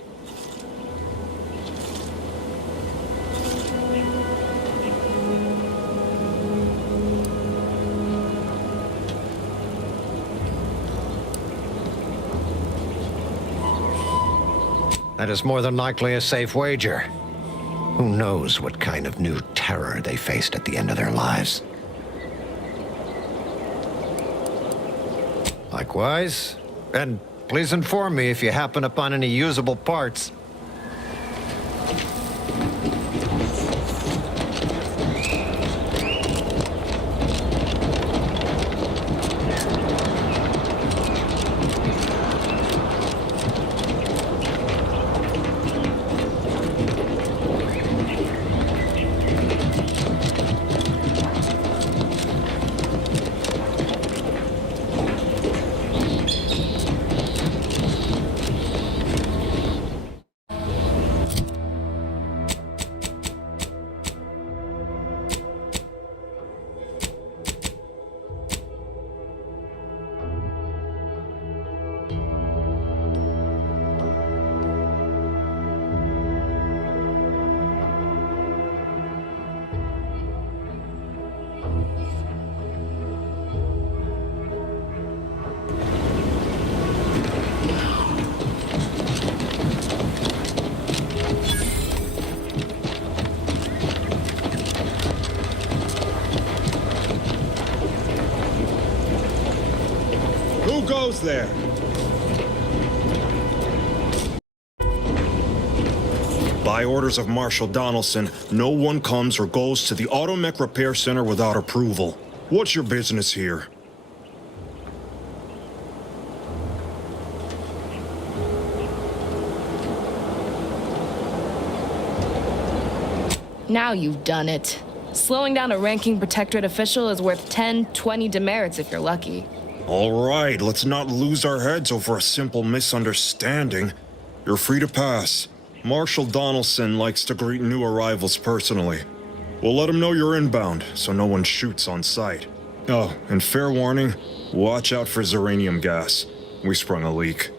That is more than likely a safe wager. Who knows what kind of new terror they faced at the end of their lives. Likewise. And please inform me if you happen upon any usable parts. Who goes there? By orders of Marshal Donaldson, no one comes or goes to the Automech Repair Center without approval. What's your business here? Now you've done it. Slowing down a ranking Protectorate official is worth 10, 20 demerits if you're lucky. All right, let's not lose our heads over a simple misunderstanding. You're free to pass. Marshal Donaldson likes to greet new arrivals personally. We'll let him know you're inbound, so no one shoots on sight. Oh, and fair warning, watch out for xeranium gas. We sprung a leak.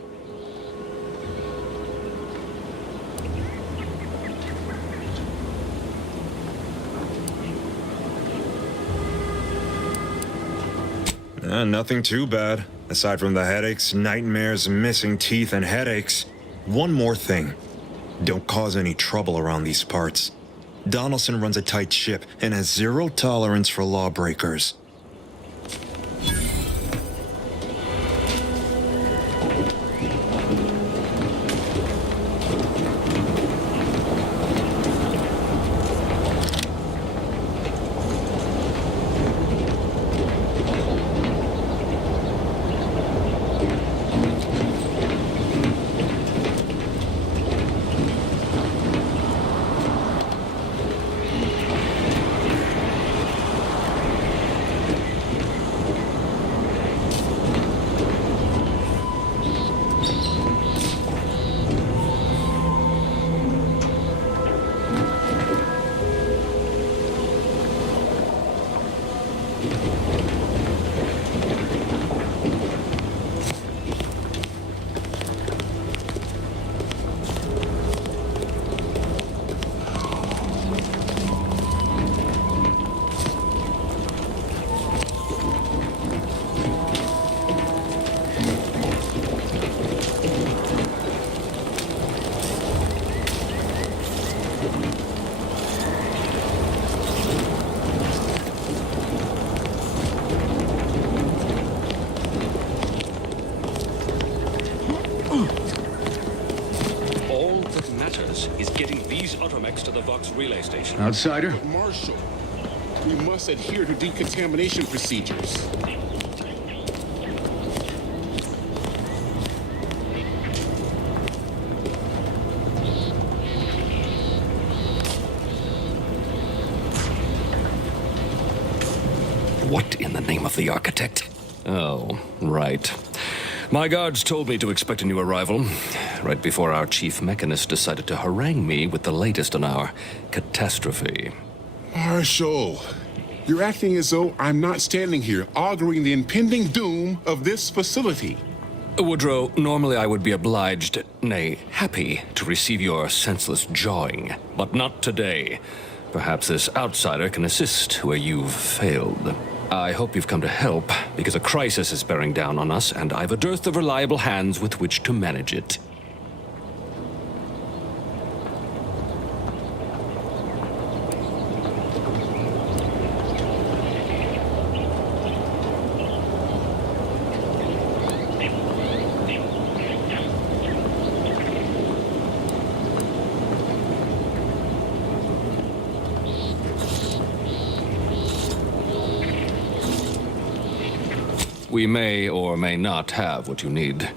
Nothing too bad. Aside from the headaches, nightmares, missing teeth, and headaches. One more thing. Don't cause any trouble around these parts. Donaldson runs a tight ship and has zero tolerance for lawbreakers. Relay station. Outsider? Marshal, we must adhere to decontamination procedures. What in the name of the architect? Oh, right. My guards told me to expect a new arrival, right before our chief mechanist decided to harangue me with the latest on our catastrophe. Marshal, you're acting as though I'm not standing here auguring the impending doom of this facility. Woodrow, normally I would be obliged, nay, happy, to receive your senseless jawing, but not today. Perhaps this outsider can assist where you've failed. I hope you've come to help, because a crisis is bearing down on us, and I've a dearth of reliable hands with which to manage it. We may or may not have what you need.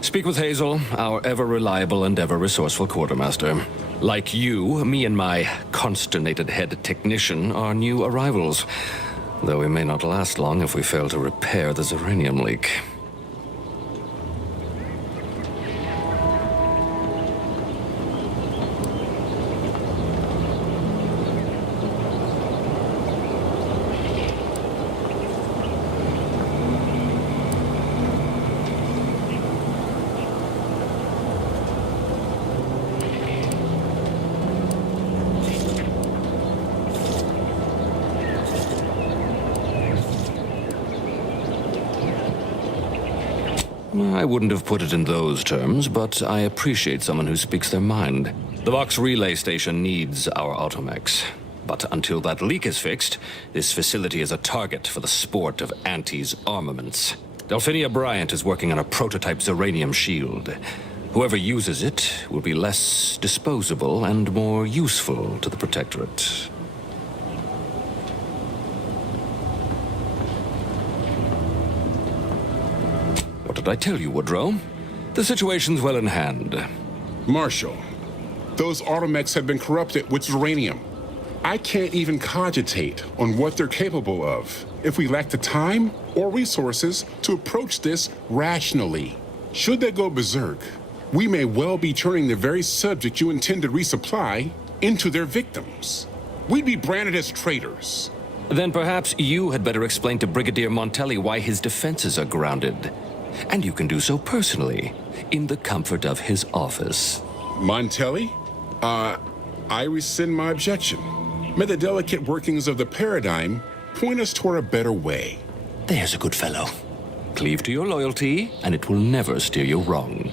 Speak with Hazel, our ever-reliable and ever-resourceful quartermaster. Like you, me and my consternated head technician are new arrivals, though we may not last long if we fail to repair the xeranium leak. I wouldn't have put it in those terms, but I appreciate someone who speaks their mind. The Vox relay station needs our automechs. But until that leak is fixed, this facility is a target for the sport of Auntie's armaments. Delphinia Bryant is working on a prototype Zeranium shield. Whoever uses it will be less disposable and more useful to the Protectorate. What did I tell you, Woodrow? The situation's well in hand. Marshal, those automechs have been corrupted with uranium. I can't even cogitate on what they're capable of if we lack the time or resources to approach this rationally. Should they go berserk, we may well be turning the very subject you intend to resupply into their victims. We'd be branded as traitors. Then perhaps you had better explain to Brigadier Montelli why his defenses are grounded. And you can do so personally, in the comfort of his office. Montelli? I rescind my objection. May the delicate workings of the paradigm point us toward a better way. There's a good fellow. Cleave to your loyalty, and it will never steer you wrong.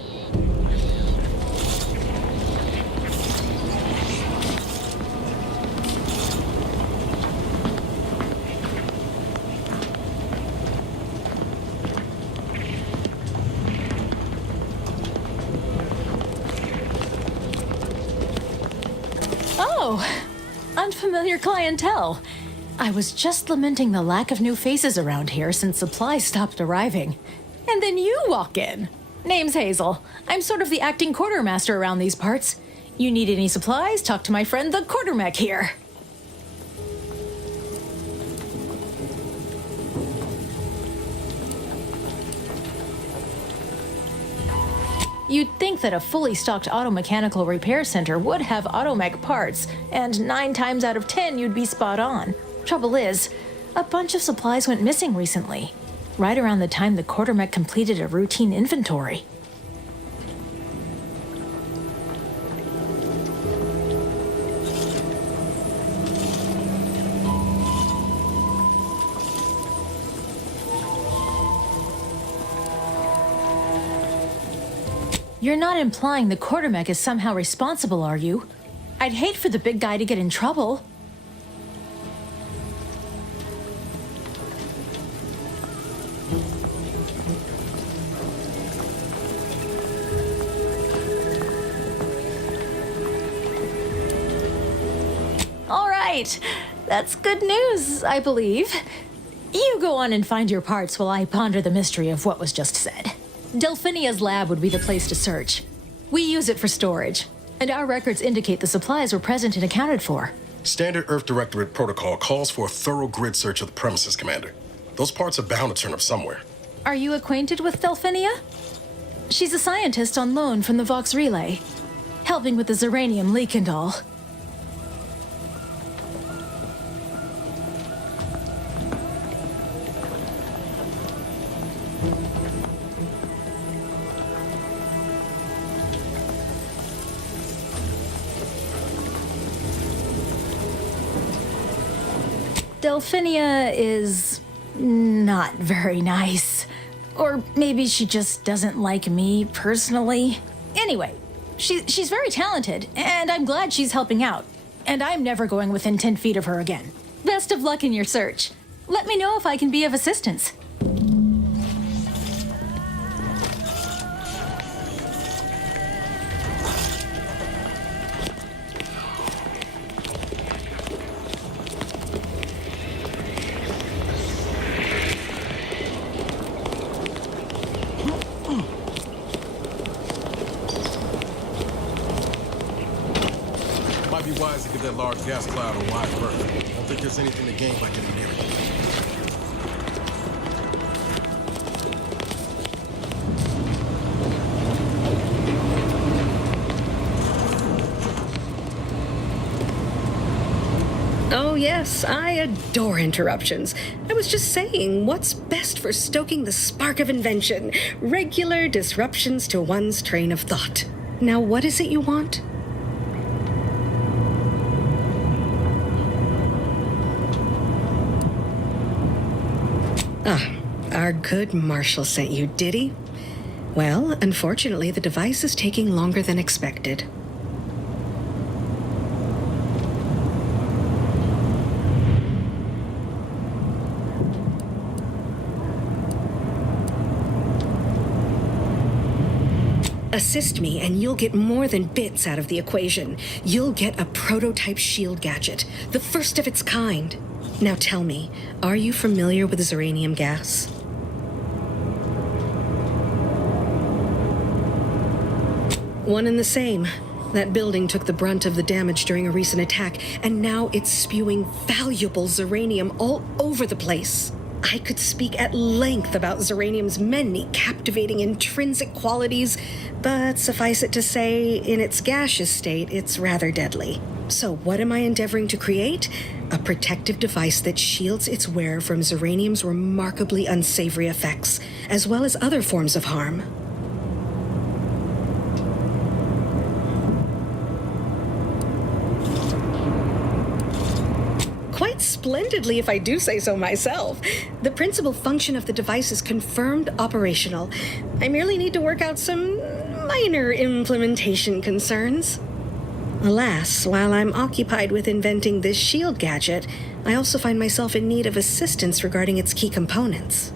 Oh, unfamiliar clientele. I was just lamenting the lack of new faces around here since supplies stopped arriving. And then you walk in. Name's Hazel. I'm sort of the acting quartermaster around these parts. You need any supplies? Talk to my friend the quartermech here. You'd think that a fully stocked auto-mechanical repair center would have automech parts, and 9 times out of 10 you'd be spot on. Trouble is, a bunch of supplies went missing recently, right around the time the quartermech completed a routine inventory. You're not implying the quartermech is somehow responsible, are you? I'd hate for the big guy to get in trouble. All right, that's good news, I believe. You go on and find your parts while I ponder the mystery of what was just said. Delphinia's lab would be the place to search. We use it for storage, and our records indicate the supplies were present and accounted for. Standard Earth Directorate protocol calls for a thorough grid search of the premises, Commander. Those parts are bound to turn up somewhere. Are you acquainted with Delphinia? She's a scientist on loan from the Vox Relay, helping with the Zeranium leak and all. Delphinia is not very nice. Or maybe she just doesn't like me personally. Anyway, she's very talented, and I'm glad she's helping out. And I'm never going within 10 feet of her again. Best of luck in your search. Let me know if I can be of assistance. Wise to get that large gas cloud a wide berth. Don't think there's anything to gain by getting near it. Oh yes, I adore interruptions. I was just saying, what's best for stoking the spark of invention? Regular disruptions to one's train of thought. Now what is it you want? Ah, our good Marshal sent you, did he? Well, unfortunately, the device is taking longer than expected. Assist me, and you'll get more than bits out of the equation. You'll get a prototype shield gadget, the first of its kind. Now tell me, are you familiar with ziranium gas? One and the same. That building took the brunt of the damage during a recent attack, and now it's spewing valuable ziranium all over the place. I could speak at length about ziranium's many captivating intrinsic qualities, but suffice it to say, in its gaseous state, it's rather deadly. So what am I endeavoring to create? A protective device that shields its wearer from ziranium's remarkably unsavory effects, as well as other forms of harm. Quite splendidly, if I do say so myself. The principal function of the device is confirmed operational. I merely need to work out some minor implementation concerns. Alas, while I'm occupied with inventing this shield gadget, I also find myself in need of assistance regarding its key components.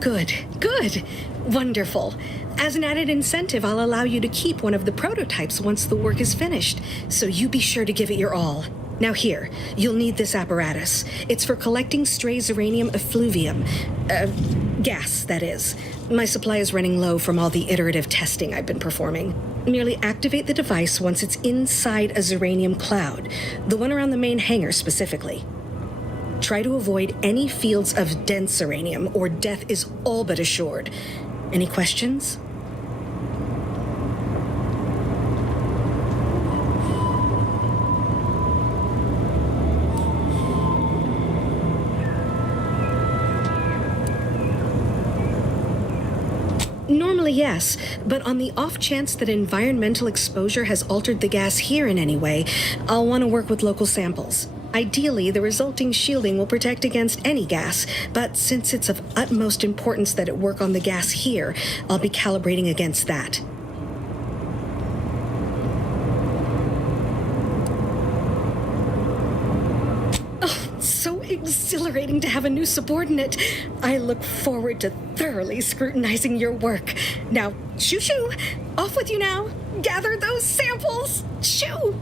Good. Wonderful. As an added incentive, I'll allow you to keep one of the prototypes once the work is finished, so you be sure to give it your all. Now here, you'll need this apparatus. It's for collecting stray ziranium effluvium. Gas, that is. My supply is running low from all the iterative testing I've been performing. Merely activate the device once it's inside a ziranium cloud, the one around the main hangar specifically. Try to avoid any fields of dense uranium, or death is all but assured. Any questions? Normally, yes, but on the off chance that environmental exposure has altered the gas here in any way, I'll want to work with local samples. Ideally, the resulting shielding will protect against any gas, but since it's of utmost importance that it work on the gas here, I'll be calibrating against that. Oh, so exhilarating to have a new subordinate. I look forward to thoroughly scrutinizing your work. Now, shoo-shoo! Off with you now! Gather those samples! Shoo!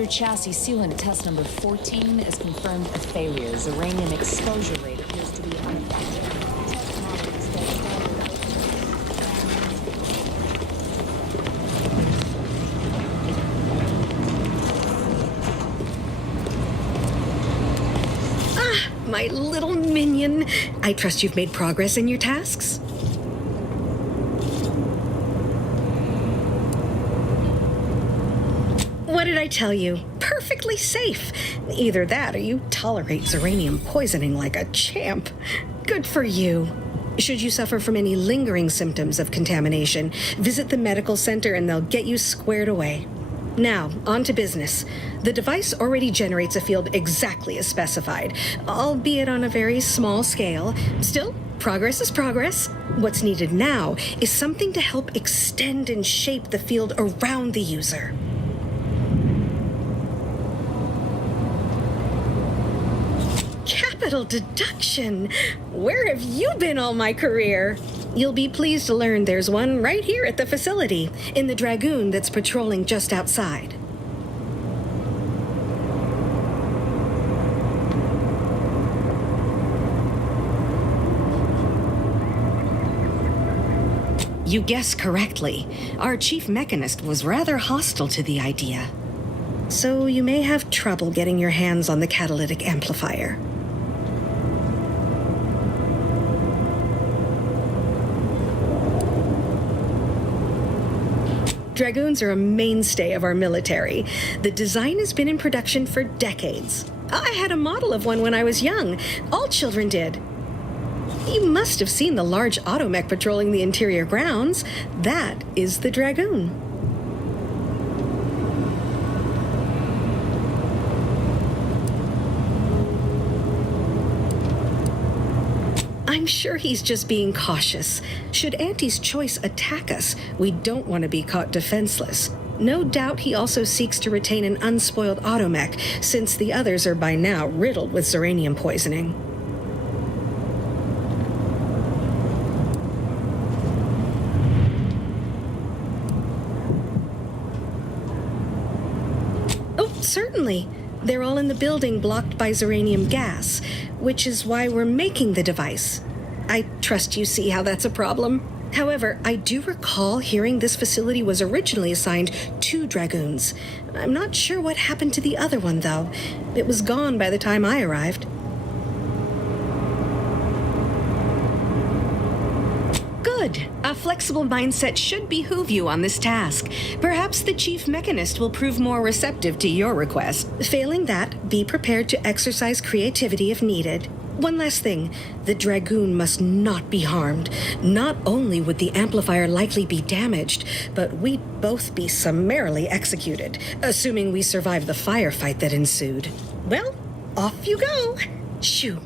Entire chassis sealant at test number 14 has confirmed a failure. Uranium exposure rate appears to be unaffected. Test model instead My little minion. I trust you've made progress in your tasks? What did I tell you? Perfectly safe. Either that or you tolerate Zeranium poisoning like a champ. Good for you. Should you suffer from any lingering symptoms of contamination, visit the medical center and they'll get you squared away. Now, on to business. The device already generates a field exactly as specified, albeit on a very small scale. Still, progress is progress. What's needed now is something to help extend and shape the field around the user. Capital deduction! Where have you been all my career? You'll be pleased to learn there's one right here at the facility, in the Dragoon that's patrolling just outside. You guessed correctly. Our chief mechanist was rather hostile to the idea. So you may have trouble getting your hands on the catalytic amplifier. Dragoons are a mainstay of our military. The design has been in production for decades. I had a model of one when I was young. All children did. You must have seen the large automech patrolling the interior grounds. That is the Dragoon. I'm sure he's just being cautious. Should Auntie's choice attack us, we don't want to be caught defenseless. No doubt he also seeks to retain an unspoiled automech, since the others are by now riddled with Zeranium poisoning. Oh, certainly. They're all in the building blocked by Zeranium gas, which is why we're making the device. I trust you see how that's a problem. However, I do recall hearing this facility was originally assigned 2 Dragoons. I'm not sure what happened to the other one, though. It was gone by the time I arrived. Good. A flexible mindset should behoove you on this task. Perhaps the chief mechanist will prove more receptive to your request. Failing that, be prepared to exercise creativity if needed. One last thing. The Dragoon must not be harmed. Not only would the amplifier likely be damaged, but we'd both be summarily executed, assuming we survive the firefight that ensued. Well, off you go. Shoo.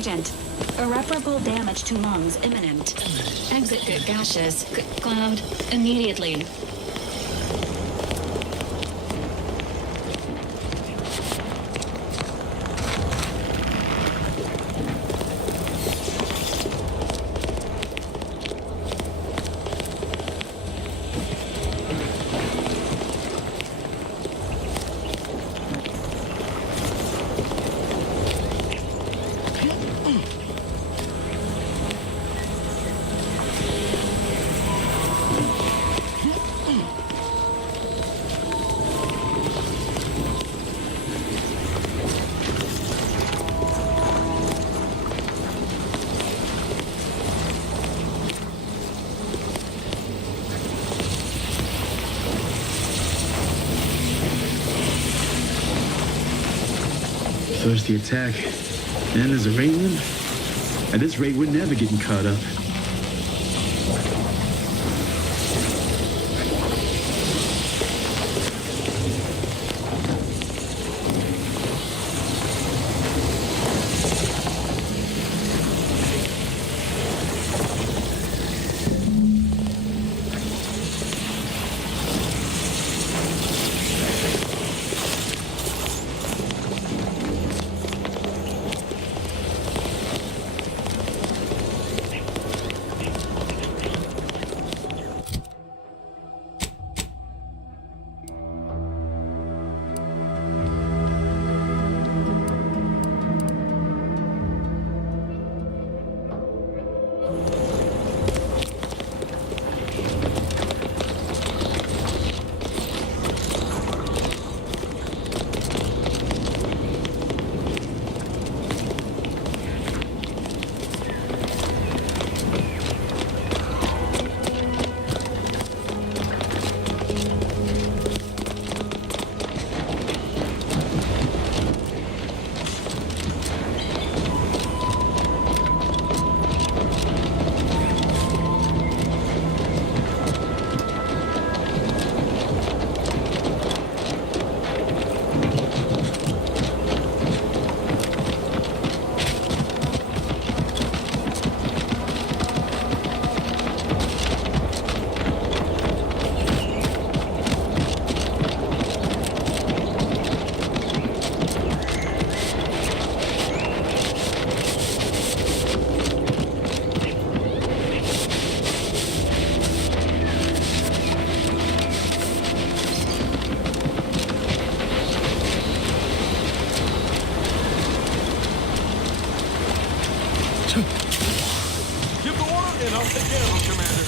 Agent, irreparable damage to lungs imminent. Exit gaseous cloud immediately. First the attack, then there's a raid one. At this rate, we're never getting caught up. Give the order and I'll take care of him, Commander.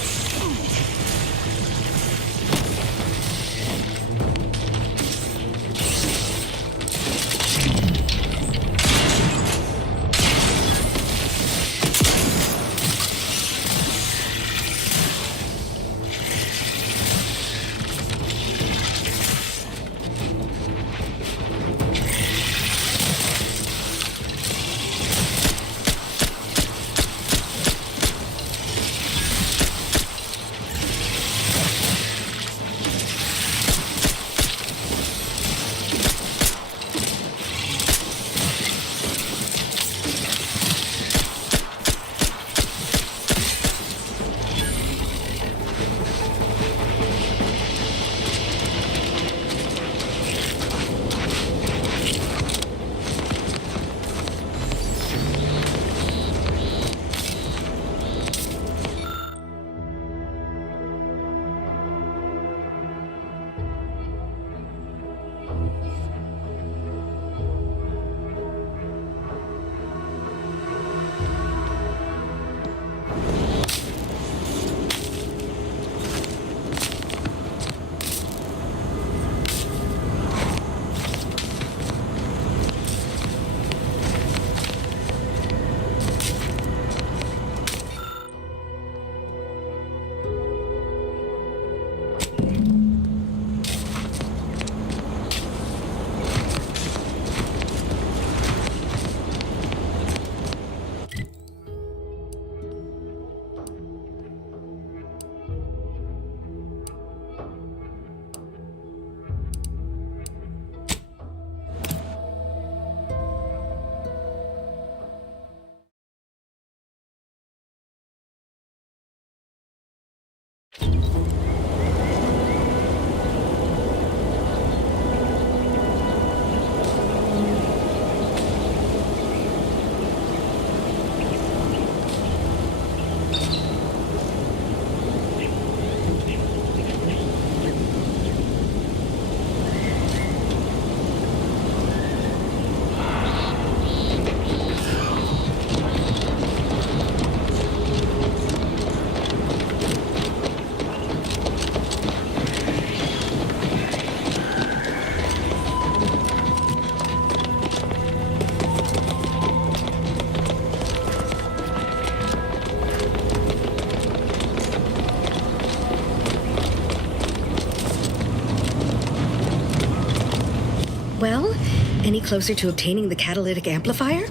Well, any closer to obtaining the catalytic amplifier?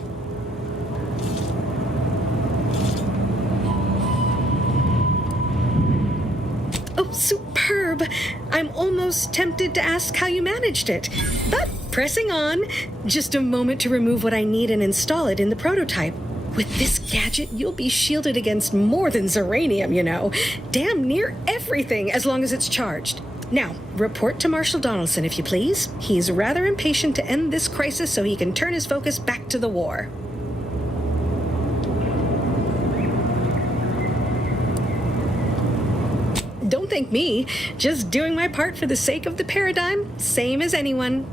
Oh, superb! I'm almost tempted to ask how you managed it. But pressing on, just a moment to remove what I need and install it in the prototype. With this gadget, you'll be shielded against more than Zeranium, you know. Damn near everything, as long as it's charged. Now, report to Marshal Donaldson, if you please. He's rather impatient to end this crisis so he can turn his focus back to the war. Don't thank me. Just doing my part for the sake of the paradigm, same as anyone.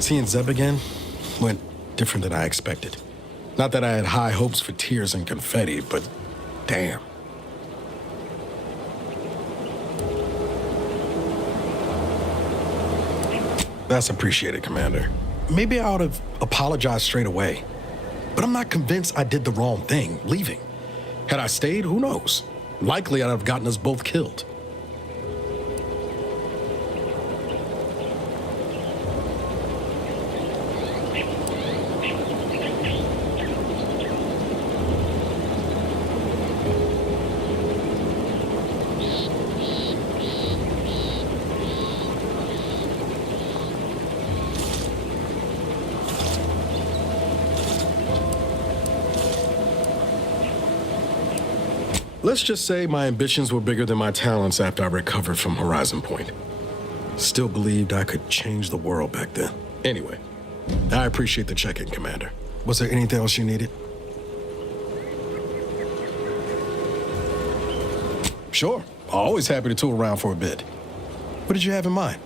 Seeing Zeb again went different than I expected. Not that I had high hopes for tears and confetti, but damn. That's appreciated, Commander. Maybe I ought to apologize straight away. But I'm not convinced I did the wrong thing, leaving. Had I stayed, who knows? Likely I'd have gotten us both killed. Let's just say my ambitions were bigger than my talents after I recovered from Horizon Point. Still believed I could change the world back then. Anyway, I appreciate the check-in, Commander. Was there anything else you needed? Sure. Always happy to tool around for a bit. What did you have in mind?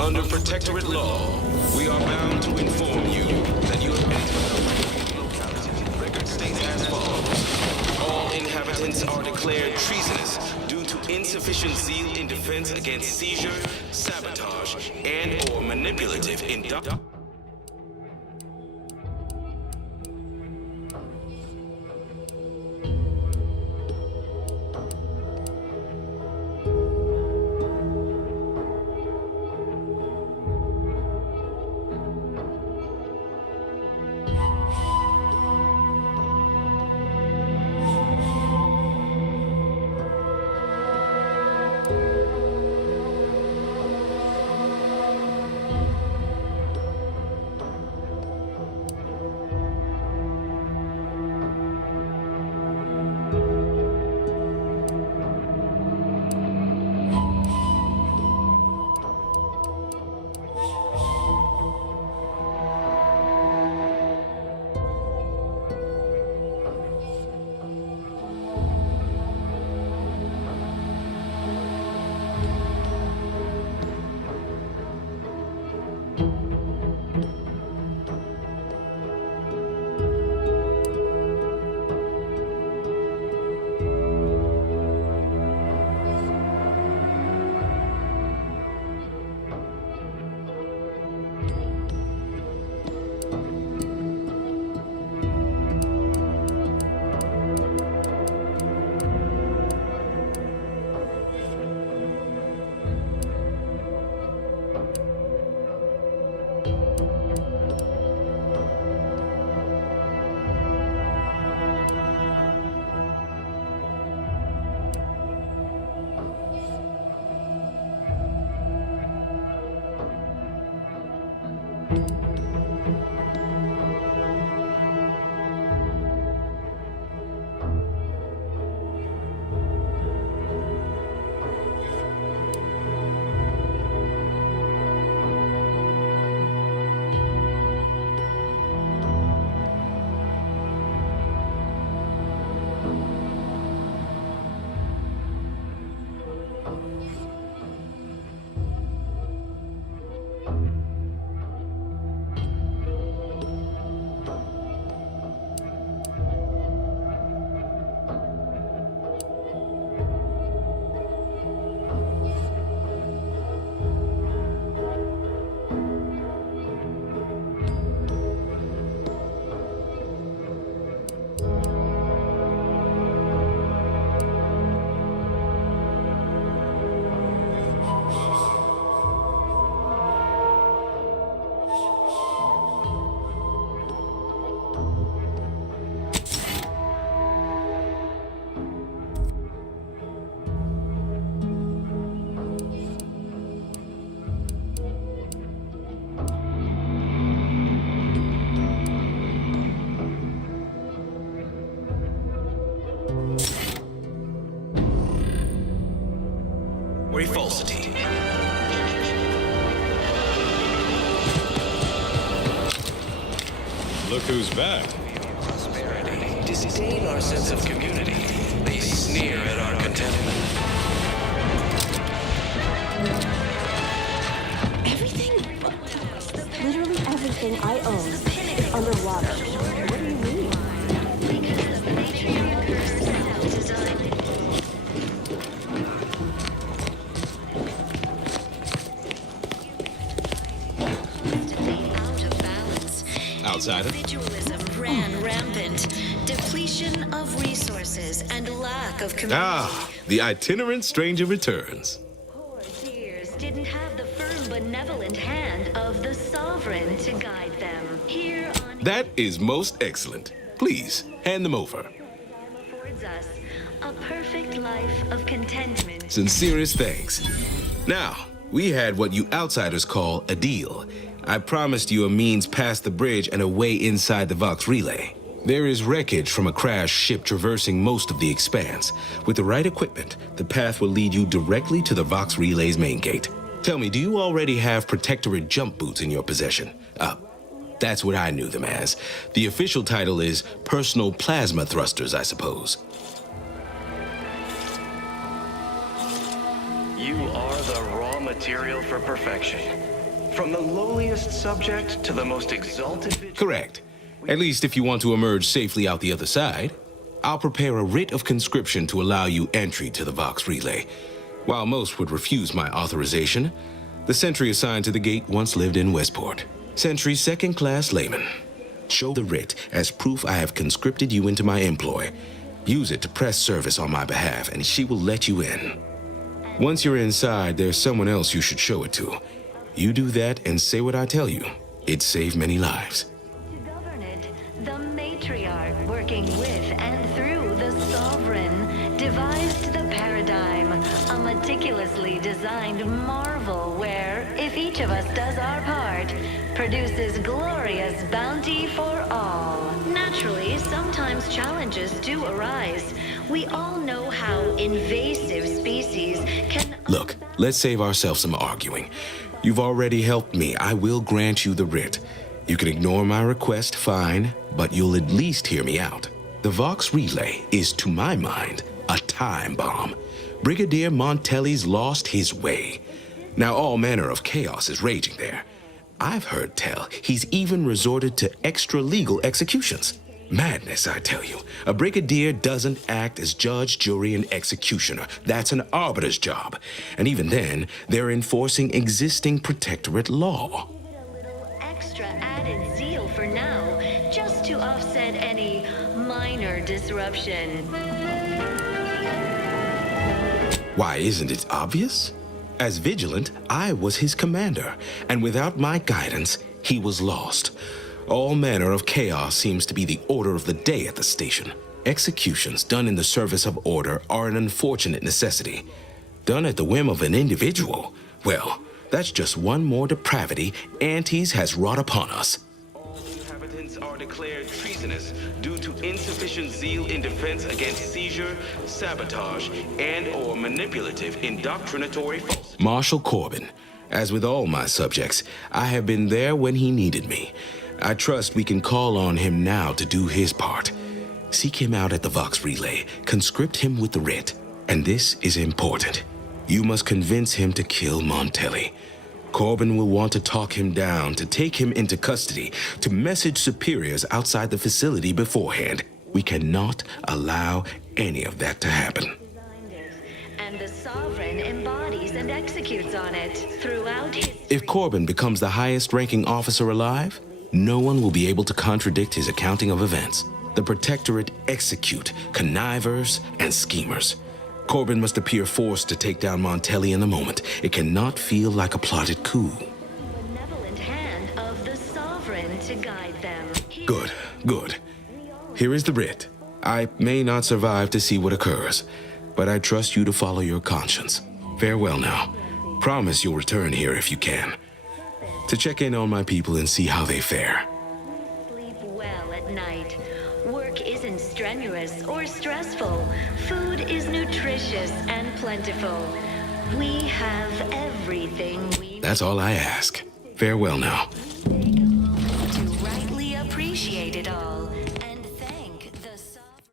Under protectorate law, we are bound to inform you that you have entered a locality. Record states as follows. Agents are declared treasonous due to insufficient zeal in defense against seizure, sabotage, and/or manipulative induction. Falsity. Look who's back. Prosperity. Disdain our sense of community. They sneer at our contentment. Literally everything I own is underwater. What do you mean? Outsider. Individualism ran rampant. Depletion of resources and lack of community. The itinerant stranger returns. Poor dears didn't have the firm, benevolent hand of the sovereign to guide them. Here on That is most excellent. Please, hand them over. affords us a perfect life of contentment. Sincerest thanks. Now, we had what you outsiders call a deal. I promised you a means past the bridge and a way inside the Vox relay. There is wreckage from a crashed ship traversing most of the expanse. With the right equipment, the path will lead you directly to the Vox relay's main gate. Tell me, do you already have Protectorate jump boots in your possession? That's what I knew them as. The official title is Personal Plasma Thrusters, I suppose. You are the raw material for perfection. From the lowliest subject to the most exalted... Correct. At least if you want to emerge safely out the other side. I'll prepare a writ of conscription to allow you entry to the Vox Relay. While most would refuse my authorization, the sentry assigned to the gate once lived in Westport. Sentry second-class layman. Show the writ as proof I have conscripted you into my employ. Use it to press service on my behalf, and she will let you in. Once you're inside, there's someone else you should show it to. You do that and say what I tell you. It'd save many lives. To govern it, the matriarch working with and through the sovereign devised the paradigm, a meticulously designed marvel where, if each of us does our part, produces glorious bounty for all. Naturally, sometimes challenges do arise. We all know how invasive species can... Look, let's save ourselves some arguing. You've already helped me. I will grant you the writ. You can ignore my request, fine, but you'll at least hear me out. The Vox Relay is, to my mind, a time bomb. Brigadier Montelli's lost his way. Now all manner of chaos is raging there. I've heard tell he's even resorted to extra-legal executions. Madness, I tell you. A brigadier doesn't act as judge, jury, and executioner. That's an arbiter's job. And even then, they're enforcing existing protectorate law. Extra added zeal for now, just to offset any minor disruption. Why, isn't it obvious? As vigilant, I was his commander, and without my guidance, he was lost. All manner of chaos seems to be the order of the day at the station. Executions done in the service of order are an unfortunate necessity. Done at the whim of an individual, well, that's just one more depravity Antes has wrought upon us. All inhabitants are declared treasonous due to insufficient zeal in defense against seizure, sabotage, and/or manipulative indoctrinatory falsehood. Marshal Corbin, as with all my subjects, I have been there when he needed me. I trust we can call on him now to do his part. Seek him out at the Vox Relay, conscript him with the writ. And this is important. You must convince him to kill Montelli. Corbin will want to talk him down, to take him into custody, to message superiors outside the facility beforehand. We cannot allow any of that to happen. And the sovereign embodies and executes on it throughout history. If Corbin becomes the highest-ranking officer alive, no one will be able to contradict his accounting of events. The Protectorate execute connivers and schemers. Corbin must appear forced to take down Montelli in the moment. It cannot feel like a plotted coup. Benevolent hand of the sovereign to guide them. Good, good. Here is the writ. I may not survive to see what occurs, but I trust you to follow your conscience. Farewell now. Promise you'll return here if you can, to check in on my people and see how they fare. Sleep well at night. Work isn't strenuous or stressful. Food is nutritious and plentiful. We have everything we... That's all I ask. Farewell now. Take a moment to rightly appreciate it all.